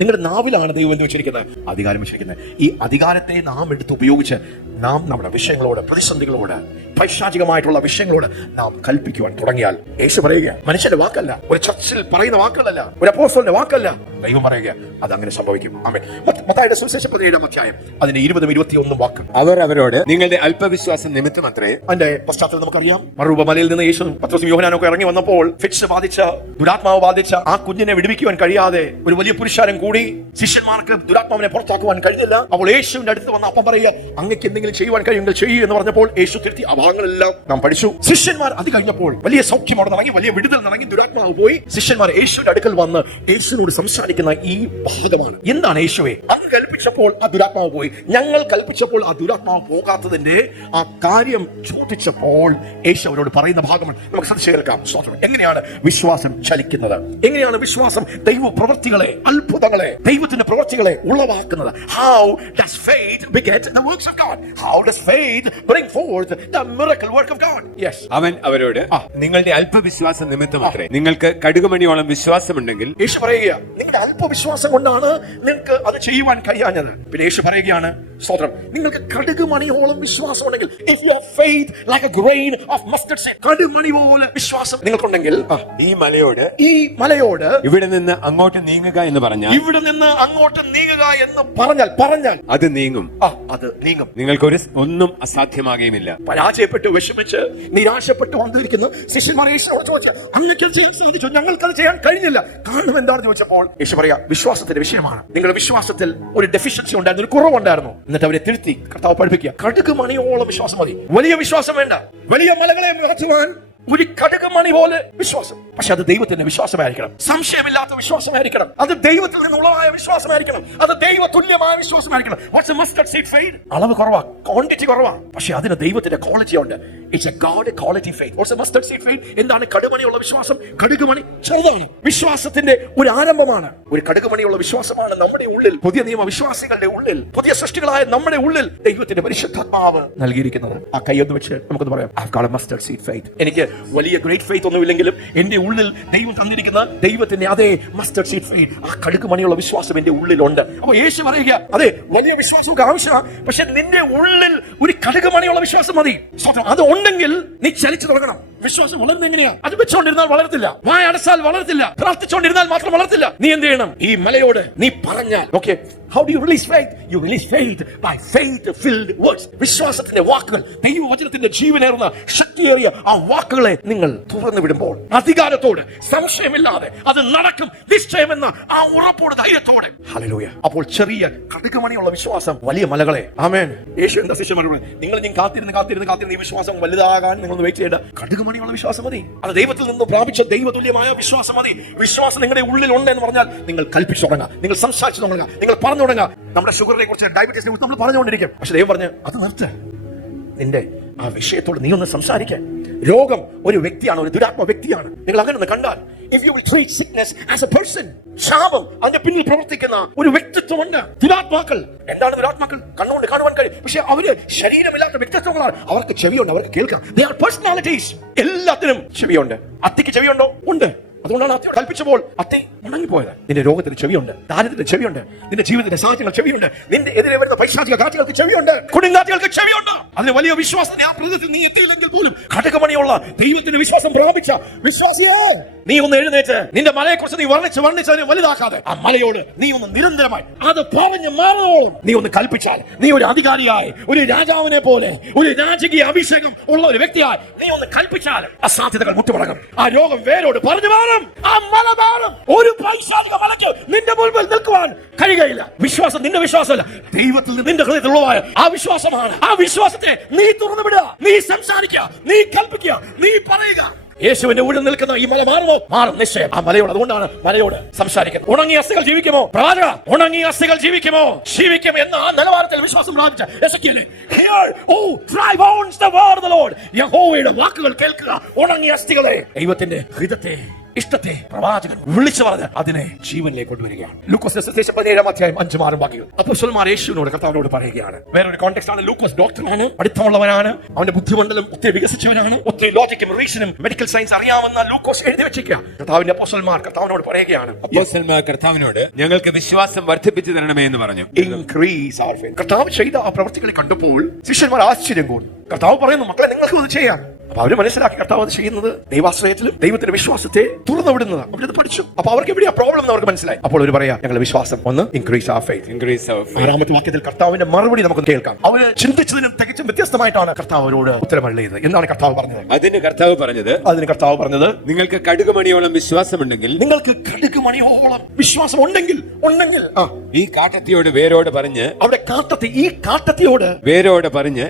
നിങ്ങളുടെ നാവിലാണ് ദൈവം എന്ത് വെച്ചിരിക്കുന്നത്? അധികാരം വെച്ചിരിക്കുന്നത്. ഈ അധികാരത്തെ നാം എടുത്ത് ഉപയോഗിച്ച് നാം നമ്മുടെ വിഷയങ്ങളോട്, പ്രതിസന്ധികളോട്, പൈശാചികമായിട്ടുള്ള വിഷയങ്ങളോട് നാം കൽപ്പിക്കുവാൻ തുടങ്ങിയാൽ, യേശു പറയുക, മനുഷ്യന്റെ വാക്കല്ല, ഒരു ചർച്ചിൽ പറയുന്ന വാക്കുകളല്ല, ഒരു അപ്പോസ്തലന്റെ വാക്കല്ല, ദൈവം പറയുക, അതങ്ങനെ സംഭവിക്കും. ആമേൻ. മത്തായിയുടെ സുവിശേഷം 17-ാം അധ്യായം അതിന്റെ 20-21 വാക്ക്. അവർ അവരോട്, നിങ്ങളുടെ അല്പവിശ്വാസം നിമിത്തം അത്രേ. അതിന്റെ പശ്ചാത്തലം നമുക്കറിയാം. മറുരൂപ മലയിൽ നിന്ന് യേശു പത്രോസും യോഹന്നാനൊക്കെ ഇറങ്ങി വന്നപ്പോൾ ഫിറ്റ്സ് ബാധിച്ച, ദുരാത്മാവ് ബാധിച്ച ആ കുഞ്ഞിനെ വിടുവിക്കുവാൻ കഴിയാതെ ഒരു വലിയ പുരുഷാരം കൂടി, ശിഷ്യന്മാർക്ക് ദുരാത്മാവിനെ പുറത്താക്കുവാൻ കഴിഞ്ഞില്ല. അപ്പോൾ യേശുവിന്റെ അടുത്ത് വന്ന അപ്പം പറയുക, അങ്ങക്ക് എന്തെങ്കിലും ചെയ്യുവാൻ കഴിയുമെങ്കിൽ ചെയ്യൂ എന്ന് പറഞ്ഞപ്പോൾ യേശു തിരുത്തി. ആ ഭാഗങ്ങളെല്ലാം നാം പഠിച്ചു. ശിഷ്യന്മാർ അത് കഴിഞ്ഞപ്പോൾ വലിയ സൗഖ്യം അവിടെ നടങ്ങി, വലിയ വിടുതൽ നടങ്ങി, ദുരാത്മാവ് പോയി. ശിഷ്യന്മാർ യേശുവിന്റെ അടുക്കൽ വന്ന് യേശുവിനോട് സംസാരിക്കുന്ന ഈ ഭാഗമാണ്. എന്താണ് യേശുവേ, അങ്ങ് കൽപ്പിച്ചപ്പോൾ ആ ദുരാത്മാവ് പോയി, ഞങ്ങൾ കൽപ്പിച്ചപ്പോൾ ആ ദുരാത്മാവ് പോകാത്തതിന്റെ ആ കാര്യം ചോദിച്ചപ്പോൾ യേശു അവരോട് പറയുന്ന ഭാഗമാണ്. നമുക്ക് ശ്രദ്ധിച്ച് കേൾക്കാം. എങ്ങനെയാണ് വിശ്വാസം ചലിക്കുന്നത്? എങ്ങനെയാണ് വിശ്വാസം ദൈവ പ്രവൃത്തികളെ, അത്ഭുതങ്ങളെ, ദൈവത്തിന്റെ പ്രവൃത്തികളെ ഉളവാക്കുന്നത്? How does faith beget the works of God? How does faith bring forth the miracle work of God? Yes. അവൻ അവരോട്, നിങ്ങളുടെ അല്പവിശ്വാസം നിമിത്തം അത്രേ. നിങ്ങൾക്ക് കടുകുമണിയോളം വിശ്വാസമുണ്ടെങ്കിൽ, യേശു പറയുക, നിങ്ങളുടെ അല്പവിശ്വാസം കൊണ്ടാണ് നിങ്ങൾക്ക് അത് ചെയ്യുവാൻ കഴിയാഞ്ഞത്. പിന്നെ യേശു പറയുകയാണ്, സ്തോത്രം, നിങ്ങൾക്ക് കടുകുമണിയോളം വിശ്വാസം ഉണ്ടെങ്കിൽ, if you have faith like a grain of mustard seed, കടുകുമണി പോലെ വിശ്വാസം നിങ്ങൾക്കുണ്ടെങ്കിൽ, ഈ മലയോട് ഇവിടെ നിന്ന് അങ്ങോട്ട് നീങ്ങുക എന്ന് പറഞ്ഞാൽ, അത് നീങ്ങും. നിങ്ങൾക്ക് ഒന്നും അസാധ്യമാകുകയില്ല. പരാജയപ്പെട്ടു, വിഷമിച്ച്, നിരാശപ്പെട്ടു വന്നിരിക്കുന്നു ശിഷ്യന്മാർ യേശുവോട് ചോദിച്ചു, അങ്ങക്ക് ചെയ്യാൻ സാധിച്ചു, ഞങ്ങൾക്കത് ചെയ്യാൻ കഴിഞ്ഞില്ല. കാരണം എന്താണെന്ന് ചോദിച്ചപ്പോൾ യേശു പറയാ, വിശ്വാസത്തിന്റെ വിഷയമാണ്. നിങ്ങളുടെ വിശ്വാസത്തിൽ ഒരു ഡെഫിഷ്യൻസി ഉണ്ടായിരുന്നു, ഒരു കുറവുണ്ടായിരുന്നു. എന്നിട്ട് അവരെ തിരുത്തി കർത്താവ് പഠിപ്പിക്കുക, കടുക് മണിയോളം വിശ്വാസം മതി. വലിയ വിശ്വാസം വേണ്ട. വലിയ മലകളെ മാറ്റുവാൻ ഒരു കടുക് മണി പോലെ വിശ്വാസം. പക്ഷെ അത് ദൈവത്തിന്റെ വിശ്വാസമായിരിക്കണം. സംശയമില്ലാത്ത വിശ്വാസമായിരിക്കണം. അത് ദൈവത്തിൽ നിന്നുള്ളതായ വിശ്വാസമായിരിക്കണം. അത് ദൈവ തുല്യമായ വിശ്വാസമായിരിക്കണം. What's a mustard seed faith? അളവ് കുറവാ, ക്വാണ്ടിറ്റി കുറവാ, പക്ഷെ അതിന് ദൈവത്തിന്റെ ക്വാളിറ്റി ഉണ്ട്. It's a God quality faith. What's a mustard seed faith? എന്താണ് കടുകുമണിയുള്ള വിശ്വാസം? കടുകുമണി ചെറുതാണ്, വിശ്വാസത്തിന്റെ ഒരു ആരംഭമാണ്. ഒരു കടുകുമണിയുള്ള വിശ്വാസമാണ് നമ്മുടെ ഉള്ളിൽ, പുതിയ നിയമ വിശ്വാസികളുടെ ഉള്ളിൽ, പുതിയ സൃഷ്ടികളായ നമ്മുടെ ഉള്ളിൽ ദൈവത്തിന്റെ പരിശുദ്ധാത്മാവ് നൽകിയിരിക്കുന്നത്. ആ കൈയൊന്ന് വെച്ച് നമുക്കൊന്ന് പറയാം, I've got a mustard seed faith. എനിക്ക് വലിയ ഗ്രേറ്റ് ഫെയ്ത്ത് ഒന്നുമില്ലെങ്കിലും എന്റെ ഉള്ളിൽ ദൈവം തന്നിരിക്കുന്ന ദൈവത്തിന്റെ അതേ മസ്റ്റർഡ് സീഡ് ഫെയ്ത്ത്, ആ കടുക് മണിയുള്ള വിശ്വാസം എന്റെ ഉള്ളിലുണ്ട്. അപ്പൊ യേശു പറയുക, അതെ വലിയ വിശ്വാസമൊക്കെ ആവശ്യമാണ്, പക്ഷെ നിന്റെ ഉള്ളിൽ ഒരു കടുക് മണിയുള്ള വിശ്വാസം മതി. അത് ഉണ്ടെങ്കിൽ നീ ചലിച്ചു തുടങ്ങണം. വിശ്വാസം വളരുന്നത് എങ്ങനെയാ? അത് വെച്ചോണ്ടിരുന്നാൽ വളരത്തില്ല, വായ അടച്ചാൽ വളരത്തില്ല, പ്രാർത്ഥിച്ചുകൊണ്ടിരുന്നാൽ മാത്രം വളരത്തില്ല. നീ എന്ത് ചെയ്യണം? ഈ മലയോട് നീ പറഞ്ഞാൽ, okay, how do you release faith? You release faith by faith-filled words. വിശ്വാസത്തിന്റെ വാക്കുകൾ, ദൈവവചനത്തിന്റെ ജീവനേറുന്ന ശക്തിയേറിയ ആ വാക്കുകളെ നിങ്ങൾ തുറന്നു വിടുമ്പോൾ അധികാരത്തോടെ, സംശയമില്ലാതെ അത് നടക്കും നിശ്ചയമെന്ന ആ ഉറപ്പോടെ, ധൈര്യത്തോടെ, ഹല്ലേലൂയ. അപ്പോൾ ചെറിയ കടുകുമണിയുള്ള വിശ്വാസം വലിയ മലകളെ, ആമേൻ. യേശു എന്താ ശിഷ്യന്മാരോട്, നിങ്ങൾ ഇനി കാത്തിരുന്ന് ഈ വിശ്വാസം വലുതാകാൻ നിങ്ങൾ വെയിറ്റ് ചെയ്യേണ്ട. കടുകുമണിയുള്ള വിശ്വാസം മതി. അത് ദൈവത്തിൽ നിന്ന് പ്രാപിച്ച ദൈവതുല്യമായ വിശ്വാസം മതി. വിശ്വാസം നിങ്ങളുടെ ഉള്ളിൽ ഉണ്ട് എന്ന് പറഞ്ഞാൽ നിങ്ങൾ കൽപ്പിച്ചു തുടങ്ങുക, നിങ്ങൾ സംസാരിച്ചു തുടങ്ങുക, നിങ്ങൾ പറഞ്ഞു തുടങ്ങുക. നമ്മുടെ ഷുഗറിനെ കുറിച്ച്, ഡയബറ്റീസിനെ കുറിച്ച് നമ്മൾ പറഞ്ഞുകൊണ്ടിരിക്കും. പക്ഷെ ദൈവം പറഞ്ഞു, അത് നിർത്ത്. നിന്റെ ആ വിഷയത്തോട് നീ ഒന്ന് സംസാരിക്കുക. രോഗം ഒരു വ്യക്തിയാണ്, ഒരു ദുരാത്മ വ്യക്തിയാണ്. നിങ്ങൾ അങ്ങനെ ഒന്ന് കണ്ടാൽ, if you will treat sickness as a person, ശാപം അതിന്റെ പിന്നിൽ പ്രവർത്തിക്കുന്ന ഒരു വ്യക്തിത്വമുണ്ട്. ദുരാത്മാക്കൾ എന്താണ്? ദുരാത്മാക്കൾ കണ്ണുകൊണ്ട് കാണുവാൻ കഴിയും, പക്ഷെ അവര് ശരീരമില്ലാത്ത വ്യക്തിത്വങ്ങളാണ്. അവർക്ക് ചെവിയുണ്ട്, അവർക്ക് കേൾക്കാം. They are personalities. എല്ലാത്തിനും ചെവിയുണ്ട്. അത്തിക്ക് ചെവിയുണ്ടോ? ഉണ്ട്. അതുകൊണ്ടാണ് അത്തി കൽപ്പിച്ചപ്പോൾ അത്തി ഉണങ്ങിപ്പോയത്. നിന്റെ രോഗത്തിന് ചെവിയുണ്ട്, ദാരിദ്ര്യത്തിന് ചെവിയുണ്ട്, നിന്റെ ജീവിതത്തിന്റെ സാഹചര്യങ്ങൾ ചെവിയുണ്ട്, നിന്റെ എതിരെ വരുന്ന പൈശാചിക കാറ്റുകൾക്ക് ചെവിയുണ്ട്, കൊടുങ്കാറ്റുകൾക്ക് ചെവിയുണ്ട്. അതിന് വലിയ വിശ്വാസത്തിന് ആ പ്രദേശത്തിൽ നീ എത്തിയില്ലെങ്കിൽ പോലും കടുകുമണിയുള്ള ദൈവത്തിന്റെ വിശ്വാസം പ്രാപിച്ച വിശ്വാസിയോ, നീ ഒന്ന് എഴുന്നേറ്റ് നിന്റെ മലയെ കുറിച്ച് നീ വർണ്ണിച്ച് അതിനെ വലുതാക്കാതെ ആ മലയോട് നീ ഒന്ന് നിരന്തരമായി അത് പറഞ്ഞു മാറോളം നീ ഒന്ന് കൽപ്പിച്ചാൽ, നീ ഒരു അധികാരിയായി, ഒരു രാജാവിനെ പോലെ, ഒരു രാജകീയ അഭിഷേകം ഉള്ള ഒരു വ്യക്തിയായി നീ ഒന്ന് കൽപ്പിച്ചാൽ അസാധ്യതകൾ മുട്ടുമടങ്ങും. ആ രോഗം വേരോട് പറഞ്ഞു മാറും. ആ മല മാറും. ഒരു പൈശാചിക മലയ്ക്ക് നിന്റെ മുൻപിൽ നിൽക്കുവാൻ കഴിയുകയില്ല. വിശ്വാസം നിന്റെ വിശ്വാസമല്ല, ദൈവത്തിൽ നിന്ന് നിന്റെ ഹൃദയത്തിലുള്ളതായ ആ വിശ്വാസമാണ്. ആ വിശ്വാസത്തെ നീ തുറന്നു വിടുക, നീ സംസാരിക്കുക, നീ കൽപ്പിക്കുക, നീ പറയുക. യേശുവിന്റെ ഉള്ളിൽ നിൽക്കുന്ന ഈ മല മാറുമോ? മാറും നിശ്ചയം. ആ മലയോട്, അതുകൊണ്ടാണ് മലയോട് സംസാരിക്കുന്നത്. ഉണങ്ങിയ അസ്ഥികൾ ജീവിക്കുമോ? പ്രവാചക, ഉണങ്ങിയ അസ്ഥികൾ ജീവിക്കുമോ? ജീവിക്കും എന്ന ആ നിലവാരത്തിൽ വിശ്വാസം പ്രാപിച്ച എസെക്കിയേലേ, hear O dry bones the word of the Lord. യഹോവയുടെ വാക്കുകൾ കേൾക്കുക, ഉണങ്ങിയ അസ്ഥികളെ. ദൈവത്തിന്റെ ഹൃദയത്തെ, ഇഷ്ടത്തെ പ്രവാചകൻ വിളിച്ചു പറഞ്ഞ് അതിനെ ജീവനിലേക്ക് കൊണ്ടുവരികയാണ്. ലൂക്കോസ് 17:5 വാക്യങ്ങൾ. അപ്പോസ്തലന്മാർ യേശുവിനോട്, കർത്താവിനോട് പറയുകയാണ്. വേറൊരു കോണ്ടെക്സ്റ്റ് ആണ്. ലൂക്കോസ് ഡോക്ടറാണ്, പഠിത്തമുള്ളവനാണ്, അവന്റെ ബുദ്ധിമണ്ഡലം ഒത്തിരി വികസിച്ചവനാണ്, ഒത്തിരി ലോജിക്കും റീസണും മെഡിക്കൽ സയൻസ് അറിയാവുന്ന ലൂക്കോസ് എഴുതി വെച്ചിരിക്കുക. കർത്താവിന്റെ അപ്പോസ്തലന്മാർ കർത്താവിനോട് പറയുകയാണ്, അപ്പോസ്തലന്മാർ കർത്താവിനോട് ഞങ്ങൾക്ക് വിശ്വാസം വർദ്ധിപ്പിച്ചു തരണമേ എന്ന് പറഞ്ഞു. Increase our faith. കർത്താവ് ചെയ്ത ആ പ്രവൃത്തികളെ കണ്ടപ്പോൾ ശിഷ്യന്മാർ ആശ്ചര്യം കൂടി. കർത്താവ് പറയുന്നു, മക്കളെ നിങ്ങൾക്ക് ഒന്ന് ചെയ്യാം. അപ്പൊ അവര് മനസ്സിലാക്കി കർത്താവ് അത് ചെയ്യുന്നത് ദൈവാശ്രയത്തിലും ദൈവത്തിന്റെ വിശ്വാസത്തെ തുറന്നു വിടുന്നത്. അവരത് പഠിച്ചു. അപ്പൊ അവർക്ക് എവിടെയാ പ്രോബ്ലം എന്ന് അവർക്ക് മനസ്സിലായി. അപ്പോൾ അവർ പറയാ, ഞങ്ങളുടെ വിശ്വാസം ഒന്ന് ഇൻക്രീസ് our faith. ആറാമത്തെ വാക്യത്തിൽ കർത്താവിന്റെ മറുപടി നമുക്ക് കേൾക്കാം. അവര് ചിന്തിച്ചതിനും തികച്ചും വ്യത്യസ്തമായിട്ടാണ് കർത്താവ് അവരോട് ഉത്തരമരുളിയത്. എന്താണ് കർത്താവ് പറഞ്ഞത്? അതിന് കർത്താവ് പറഞ്ഞത് നിങ്ങൾക്ക് കടുകുമണിയോളം വിശ്വാസമുണ്ടെങ്കിൽ, നിങ്ങൾക്ക് കടുകുമണിയോളം വിശ്വാസം ഉണ്ടെങ്കിൽ ഈ കാട്ടത്തിയോട് വേരോട് പറഞ്ഞ്, അവിടെ കാട്ടത്തി, ഈ കാട്ടത്തിയോട് വേരോട് പറഞ്ഞ്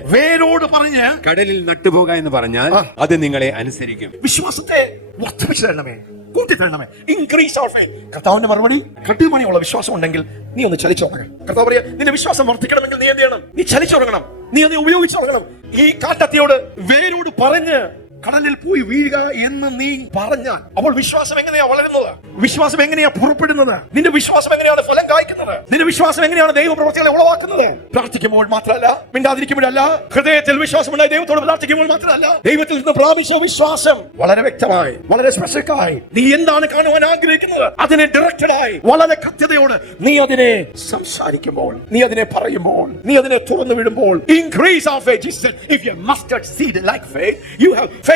കടലിൽ നട്ടുപോക എന്ന് പറഞ്ഞാൽ അത് നിങ്ങളെ അനുസരിക്കും. വിശ്വാസത്തെ വർദ്ധിപ്പിച്ചു തരണമേ, കൂട്ടി തരണമേ. Increase our faith. കർത്താവിന്റെ മറുപടി, കടുകുമണിയുള്ള വിശ്വാസം ഉണ്ടെങ്കിൽ നീ ഒന്ന് ചലിച്ചു തുടങ്ങണം. കർത്താവ് പറയാ, നിന്റെ വിശ്വാസം വർദ്ധിക്കണമെങ്കിൽ നീ എന്ത് ചെയ്യണം? നീ ചലിച്ചു തുടങ്ങണം, നീ അതിനെ ഉപയോഗിച്ചു തുടങ്ങണം. ഈ കാട്ടത്തിയോട് വേരോട് പറഞ്ഞ് കടലിൽ പോയി വീഴുക എന്ന് നീ പറഞ്ഞാൽ, അപ്പോൾ വിശ്വാസം എങ്ങനെയാ വളരുന്നത്? വിശ്വാസം എങ്ങനെയാ പുറപ്പെടുന്നത്? നിന്റെ വിശ്വാസം എങ്ങനെയാണ് ഫലം കായ്ക്കുന്നത്? നിന്റെ വിശ്വാസം എങ്ങനെയാണ് ദൈവപ്രവൃത്തികളെ ഉളവാക്കുന്നത്? പ്രാർത്ഥിക്കുമ്പോൾ മാത്രമല്ല, മിണ്ടാതിരിക്കുമ്പോഴല്ല, ഹൃദയത്തിൽ വിശ്വാസമുണ്ടായി ദൈവത്തോട് പ്രാർത്ഥിക്കുമ്പോൾ മാത്രമല്ല, ദൈവത്തിൽ നിന്ന് പ്രാപിച്ച വിശ്വാസം വളരെ വ്യക്തമായി, വളരെ സ്പെസിഫിക്കായി നീ എന്താണ് കാണുവാൻ ആഗ്രഹിക്കുന്നത് അതിനെ ഡയറക്റ്റഡായി, വളരെ കൃത്യതയോട് നീ അതിനെ സംസാരിക്കുമ്പോൾ, നീ അതിനെ പറയുമ്പോൾ, നീ അതിനെ തുറന്നു വിടുമ്പോൾ, increase our faith. Jesus said, if you mustard seed like faith, you have faith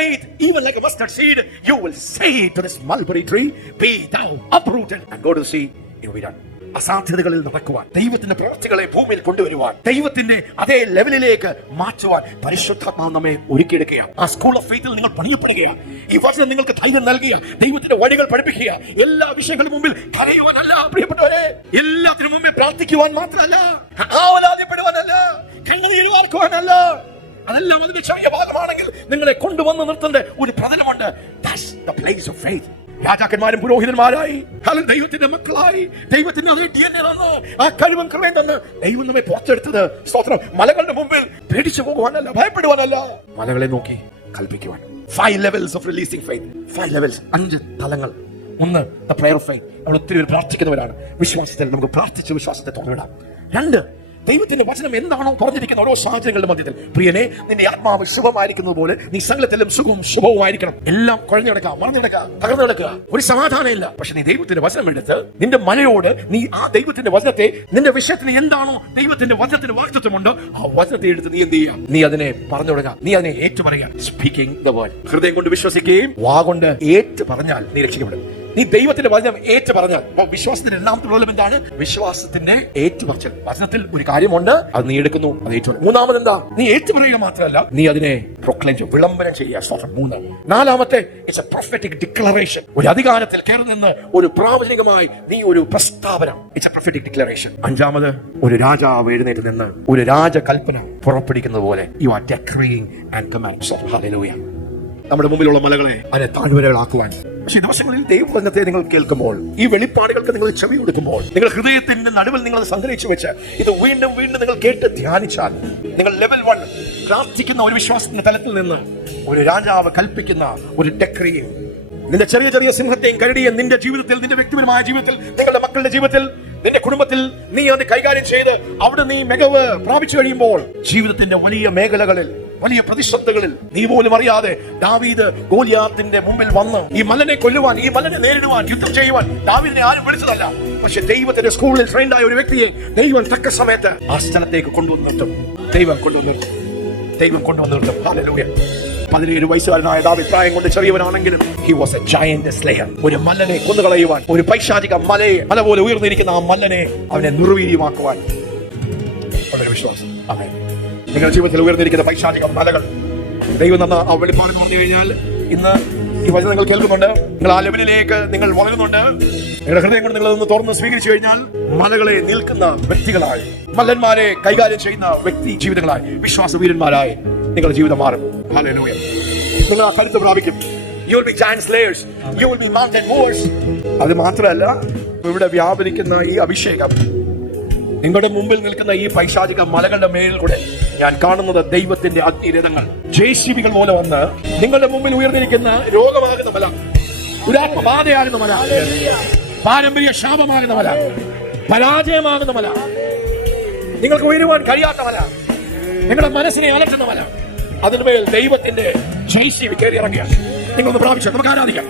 even like a mustard seed, you will say to this mulberry tree, be thou uprooted and go to the sea. It will be done. അസാധ്യതകളിൽ നടക്കുവാൻ, ദൈവത്തിന്റെ പ്രവൃത്തികളെ ഭൂമിയിൽ കൊണ്ടുവരുവാൻ, ദൈവത്തിന്റെ അതേ ലെവലിലേക്ക് മാറ്റുവാൻ പരിശുദ്ധാത്മാവ് നമ്മെ ഒരുക്കിയെടുക്കുകയാണ്. ആ സ്കൂൾ ഓഫ് ഫെയ്ത്തിൽ നിങ്ങൾ പണിയപ്പെടുകയാണ്. ഈ വചനം നിങ്ങൾക്ക് ധൈര്യം നൽകുക, ദൈവത്തിന്റെ വഴികൾ പഠിപ്പിക്കുക. എല്ലാ വിഷയങ്ങളും മുമ്പിൽ കരയുവാനല്ല പ്രിയപ്പെട്ടവരെ, എല്ലാത്തിനും മുമ്പേ പ്രാർത്ഥിക്കുവാൻ മാത്രമല്ല, ആവലാതിപ്പെടുവാനല്ല, കണ്ണുനീര് വാർക്കുവാനല്ല. അതെല്ലാം അതിന്റെ ചെറിയ ഭാഗമാണെങ്കിൽ നിങ്ങളെ കൊണ്ടുവന്ന് നിർത്തേണ്ട ഒരു പ്രതലമുണ്ട്. That's the place of faith. രാജാക്കന്മാരും പുരോഹിതന്മാരായി, ദൈവത്തിന്റെ മക്കളായി, ദൈവത്തിന്റെ അതേ DNA തന്ന്, ആ കഴിവും കൃപയും തന്ന് ദൈവം നമ്മെ പുറത്തെടുത്തത് സ്തോത്രം മലകളുടെ മുമ്പിൽ പേടിച്ചു പോകുവാനല്ല, ഭയപ്പെടുവാനല്ല, മലകളെ നോക്കി കൽപ്പിക്കുവാൻ. 5 levels of releasing faith. 5 levels, 5 തലങ്ങൾ. ഒന്ന്, the prayer of faith. നമ്മൾ ഒത്തിരി പേര് പ്രാർത്ഥിക്കുന്നവരാണ്. വിശ്വാസത്തിൽ നമുക്ക് പ്രാർത്ഥിച്ച് വിശ്വാസത്തെ തുറന്നിടാം. 2, ദൈവത്തിന്റെ വചനം എന്താണോ പറഞ്ഞിരിക്കുന്ന ഓരോ സാഹചര്യങ്ങളുടെ മധ്യത്തിൽ, പ്രിയനെ, നിന്റെ ആത്മാവ് ശുഭമായിരിക്കുന്നത് പോലെ നീ സകലത്തിലും സുഖവും ശുഭവുമായിരിക്കണം. എല്ലാം കുഴഞ്ഞു കിടക്കുക, മറന്നു കിടക്കുക, തകർന്നു കിടക്കുക, ഒരു സമാധാനം ഇല്ല. പക്ഷെ നീ ദൈവത്തിന്റെ വചനം എടുത്ത് നിന്റെ മലയോട് നീ ആ ദൈവത്തിന്റെ വചനത്തെ, നിന്റെ വിഷയത്തിന് എന്താണോ ദൈവത്തിന്റെ വചനത്തിന് വാക്തത്വമുണ്ടോ ആ വചനത്തെ എടുത്ത് നീ എന്ത് ചെയ്യാം? നീ അതിനെ പറഞ്ഞു കൊടുക്കുക, നീ അതിനെ ഏറ്റുപറയുക. Speaking the word. ഹൃദയം കൊണ്ട് വിശ്വസിക്കുകയും വാ കൊണ്ട് ഏറ്റു പറഞ്ഞാൽ നീ രക്ഷിക്കപ്പെടും. നീ ദൈവത്തിന്റെ വചനം ഏറ്റു പറഞ്ഞാൽ, വിശ്വാസത്തിന്റെ രണ്ടാമത്തെ പ്രബലം എന്താണ്? വിശ്വാസത്തിന്റെ ഏറ്റുപറച്ചിൽ. വചനത്തിൽ ഒരു കാര്യമുണ്ട്, അത് നീ എടുക്കുന്നു, അത് ഏറ്റു. മൂന്നാമത് എന്താ? നീ ഏറ്റു പറയുക മാത്രമല്ല, നീ അതിനെ പ്രൊക്ലെയിം ചെയ്യും, വിളംബരം ചെയ്യുക. 3. നാലാമത്തെ, ഇറ്റ്സ് എ പ്രൊഫറ്റിക് ഡിക്ലറേഷൻ. ഒരു അധികാരത്തിൽ കയറി നിന്ന് ഒരു പ്രാവചനികമായി നീ ഒരു പ്രസ്താവന. It's A prophetic declaration. 5, ഒരു രാജാവ് എഴുന്നേറ്റ് നിന്ന് ഒരു രാജകൽപ്പന പുറപ്പെടുവിക്കുന്നത് പോലെ you are decreeing and commands. Hallelujah. നമ്മുടെ മുമ്പിലുള്ള മലകളെ അതിനെ താഴ്വരകളാക്കുവാൻ. പക്ഷേ ദിവസങ്ങളിൽ ദൈവവചനത്തെ നിങ്ങൾ കേൾക്കുമ്പോൾ, ഈ വെളിപ്പാടുകൾക്ക് നിങ്ങൾ ചെവി കൊടുക്കുമ്പോൾ, നിങ്ങൾ ഹൃദയത്തിന്റെ നടുവിൽ നിങ്ങൾ സംഗ്രഹിച്ചു വെച്ച് ഇത് വീണ്ടും വീണ്ടും നിങ്ങൾ കേട്ട് ധ്യാനിച്ചാൽ, നിങ്ങൾ ലെവൽ 1 പ്രാർത്ഥിക്കുന്ന ഒരു വിശ്വാസത്തിന്റെ തലത്തിൽ നിന്ന് ഒരു രാജാവ് കൽപ്പിക്കുന്ന ഒരു ഡെക്രിയും, നിന്റെ ചെറിയ ചെറിയ സിംഹത്തെയും കരടിയും നിന്റെ ജീവിതത്തിൽ, നിന്റെ വ്യക്തിപരമായ ജീവിതത്തിൽ, നിങ്ങളുടെ മക്കളുടെ ജീവിതത്തിൽ, നിന്റെ കുടുംബത്തിൽ നീ അത് കൈകാര്യം ചെയ്ത് അവിടെ നീ മികവ് പ്രാപിച്ചു കഴിയുമ്പോൾ, ജീവിതത്തിന്റെ വലിയ മേഖലകളിൽ, വലിയ പ്രതിസന്ധികളിൽ നീ പോലും അറിയാതെ ദാവീദ് ഗോലിയാത്തിന്റെ മുമ്പിൽ വന്ന് ഈ മലനെ കൊല്ലുവാൻ, ഈ മലനെ നേരിടുവാൻ, യുദ്ധം ചെയ്യുവാൻ ദാവീദിനെ ആരും വിളിച്ചതല്ല. പക്ഷെ ദൈവത്തിന്റെ സ്കൂളിൽ ട്രെയിൻഡായ ഒരു വ്യക്തിയെ ദൈവം തക്ക സമയത്ത് ആ സ്ഥലത്തേക്ക് കൊണ്ടുവന്ന് നിർത്തും. ദൈവം കൊണ്ടുവന്ന് നിർത്തും. ഹല്ലേലൂയ. 17 വയസ്സുകാരനായ ദാവീദ് പ്രായം കൊണ്ട് ചെറിയവനാണെങ്കിലും he was a giant slayer. ഒരു മല്ലനെ കൊന്നുകളയുവാൻ, ഒരു പൈശാചിക മല പോലെ ഉയർന്നിരിക്കുന്ന ആ മല്ലനെ അവനെ നിർവീര്യമാക്കുവാൻ വളരെ വിശ്വാസം. ആമേൻ. നിങ്ങളുടെ ജീവിതത്തിൽ ഉയർന്നിരിക്കുന്ന പൈശാചിക മലകൾ ദൈവം തന്ന ആ വെളിപ്പാട് പറഞ്ഞു കഴിഞ്ഞാൽ, ഇന്ന് ഈ വചനം നിങ്ങൾ കേൾക്കുന്നുണ്ട്, നിങ്ങൾ ആ ലെവലിലേക്ക് നിങ്ങൾ വളരുന്നുണ്ട്, നിങ്ങളുടെ ഹൃദയം കൊണ്ട് നിങ്ങൾ ഒന്ന് തുറന്ന് സ്വീകരിച്ചു കഴിഞ്ഞാൽ മലകളെ നിൽക്കുന്ന വ്യക്തികളായി, മല്ലന്മാരെ കൈകാര്യം ചെയ്യുന്ന വ്യക്തി ജീവിതങ്ങളായി, വിശ്വാസ വീരന്മാരായി നിങ്ങളുടെ ജീവിതം മാറും. ഹല്ലേലൂയ. നിങ്ങൾ ആ കരുത്ത് പ്രാപിക്കും. You will be giant slayers. You will be mountain movers. അത് മാത്രമല്ല, ഇവിടെ വ്യാപരിക്കുന്ന ഈ അഭിഷേകം, നിങ്ങളുടെ മുമ്പിൽ നിൽക്കുന്ന ഈ പൈശാചിക മലകളുടെ മേലിൽ കൂടെ ഞാൻ കാണുന്നത് ദൈവത്തിന്റെ അഗ്നിരഥങ്ങൾ, JCB പോലെ വന്ന് നിങ്ങളുടെ മുമ്പിൽ ഉയർന്നിരിക്കുന്ന രോഗമാകുന്ന മല, ദുരാത്മബാധയാകുന്ന മല, പാരമ്പര്യ ശാപമാകുന്ന മല, പരാജയമാകുന്ന മല, നിങ്ങൾക്ക് ഉയരുവാൻ കഴിയാത്ത മല, നിങ്ങളുടെ മനസ്സിനെ അലട്ടുന്ന മല, അതിനുമേൽ ദൈവത്തിന്റെ JCB കയറി ഇറങ്ങിയ നിങ്ങളൊന്ന് പ്രാപിച്ചു. നമുക്ക് ആരാധിക്കാം.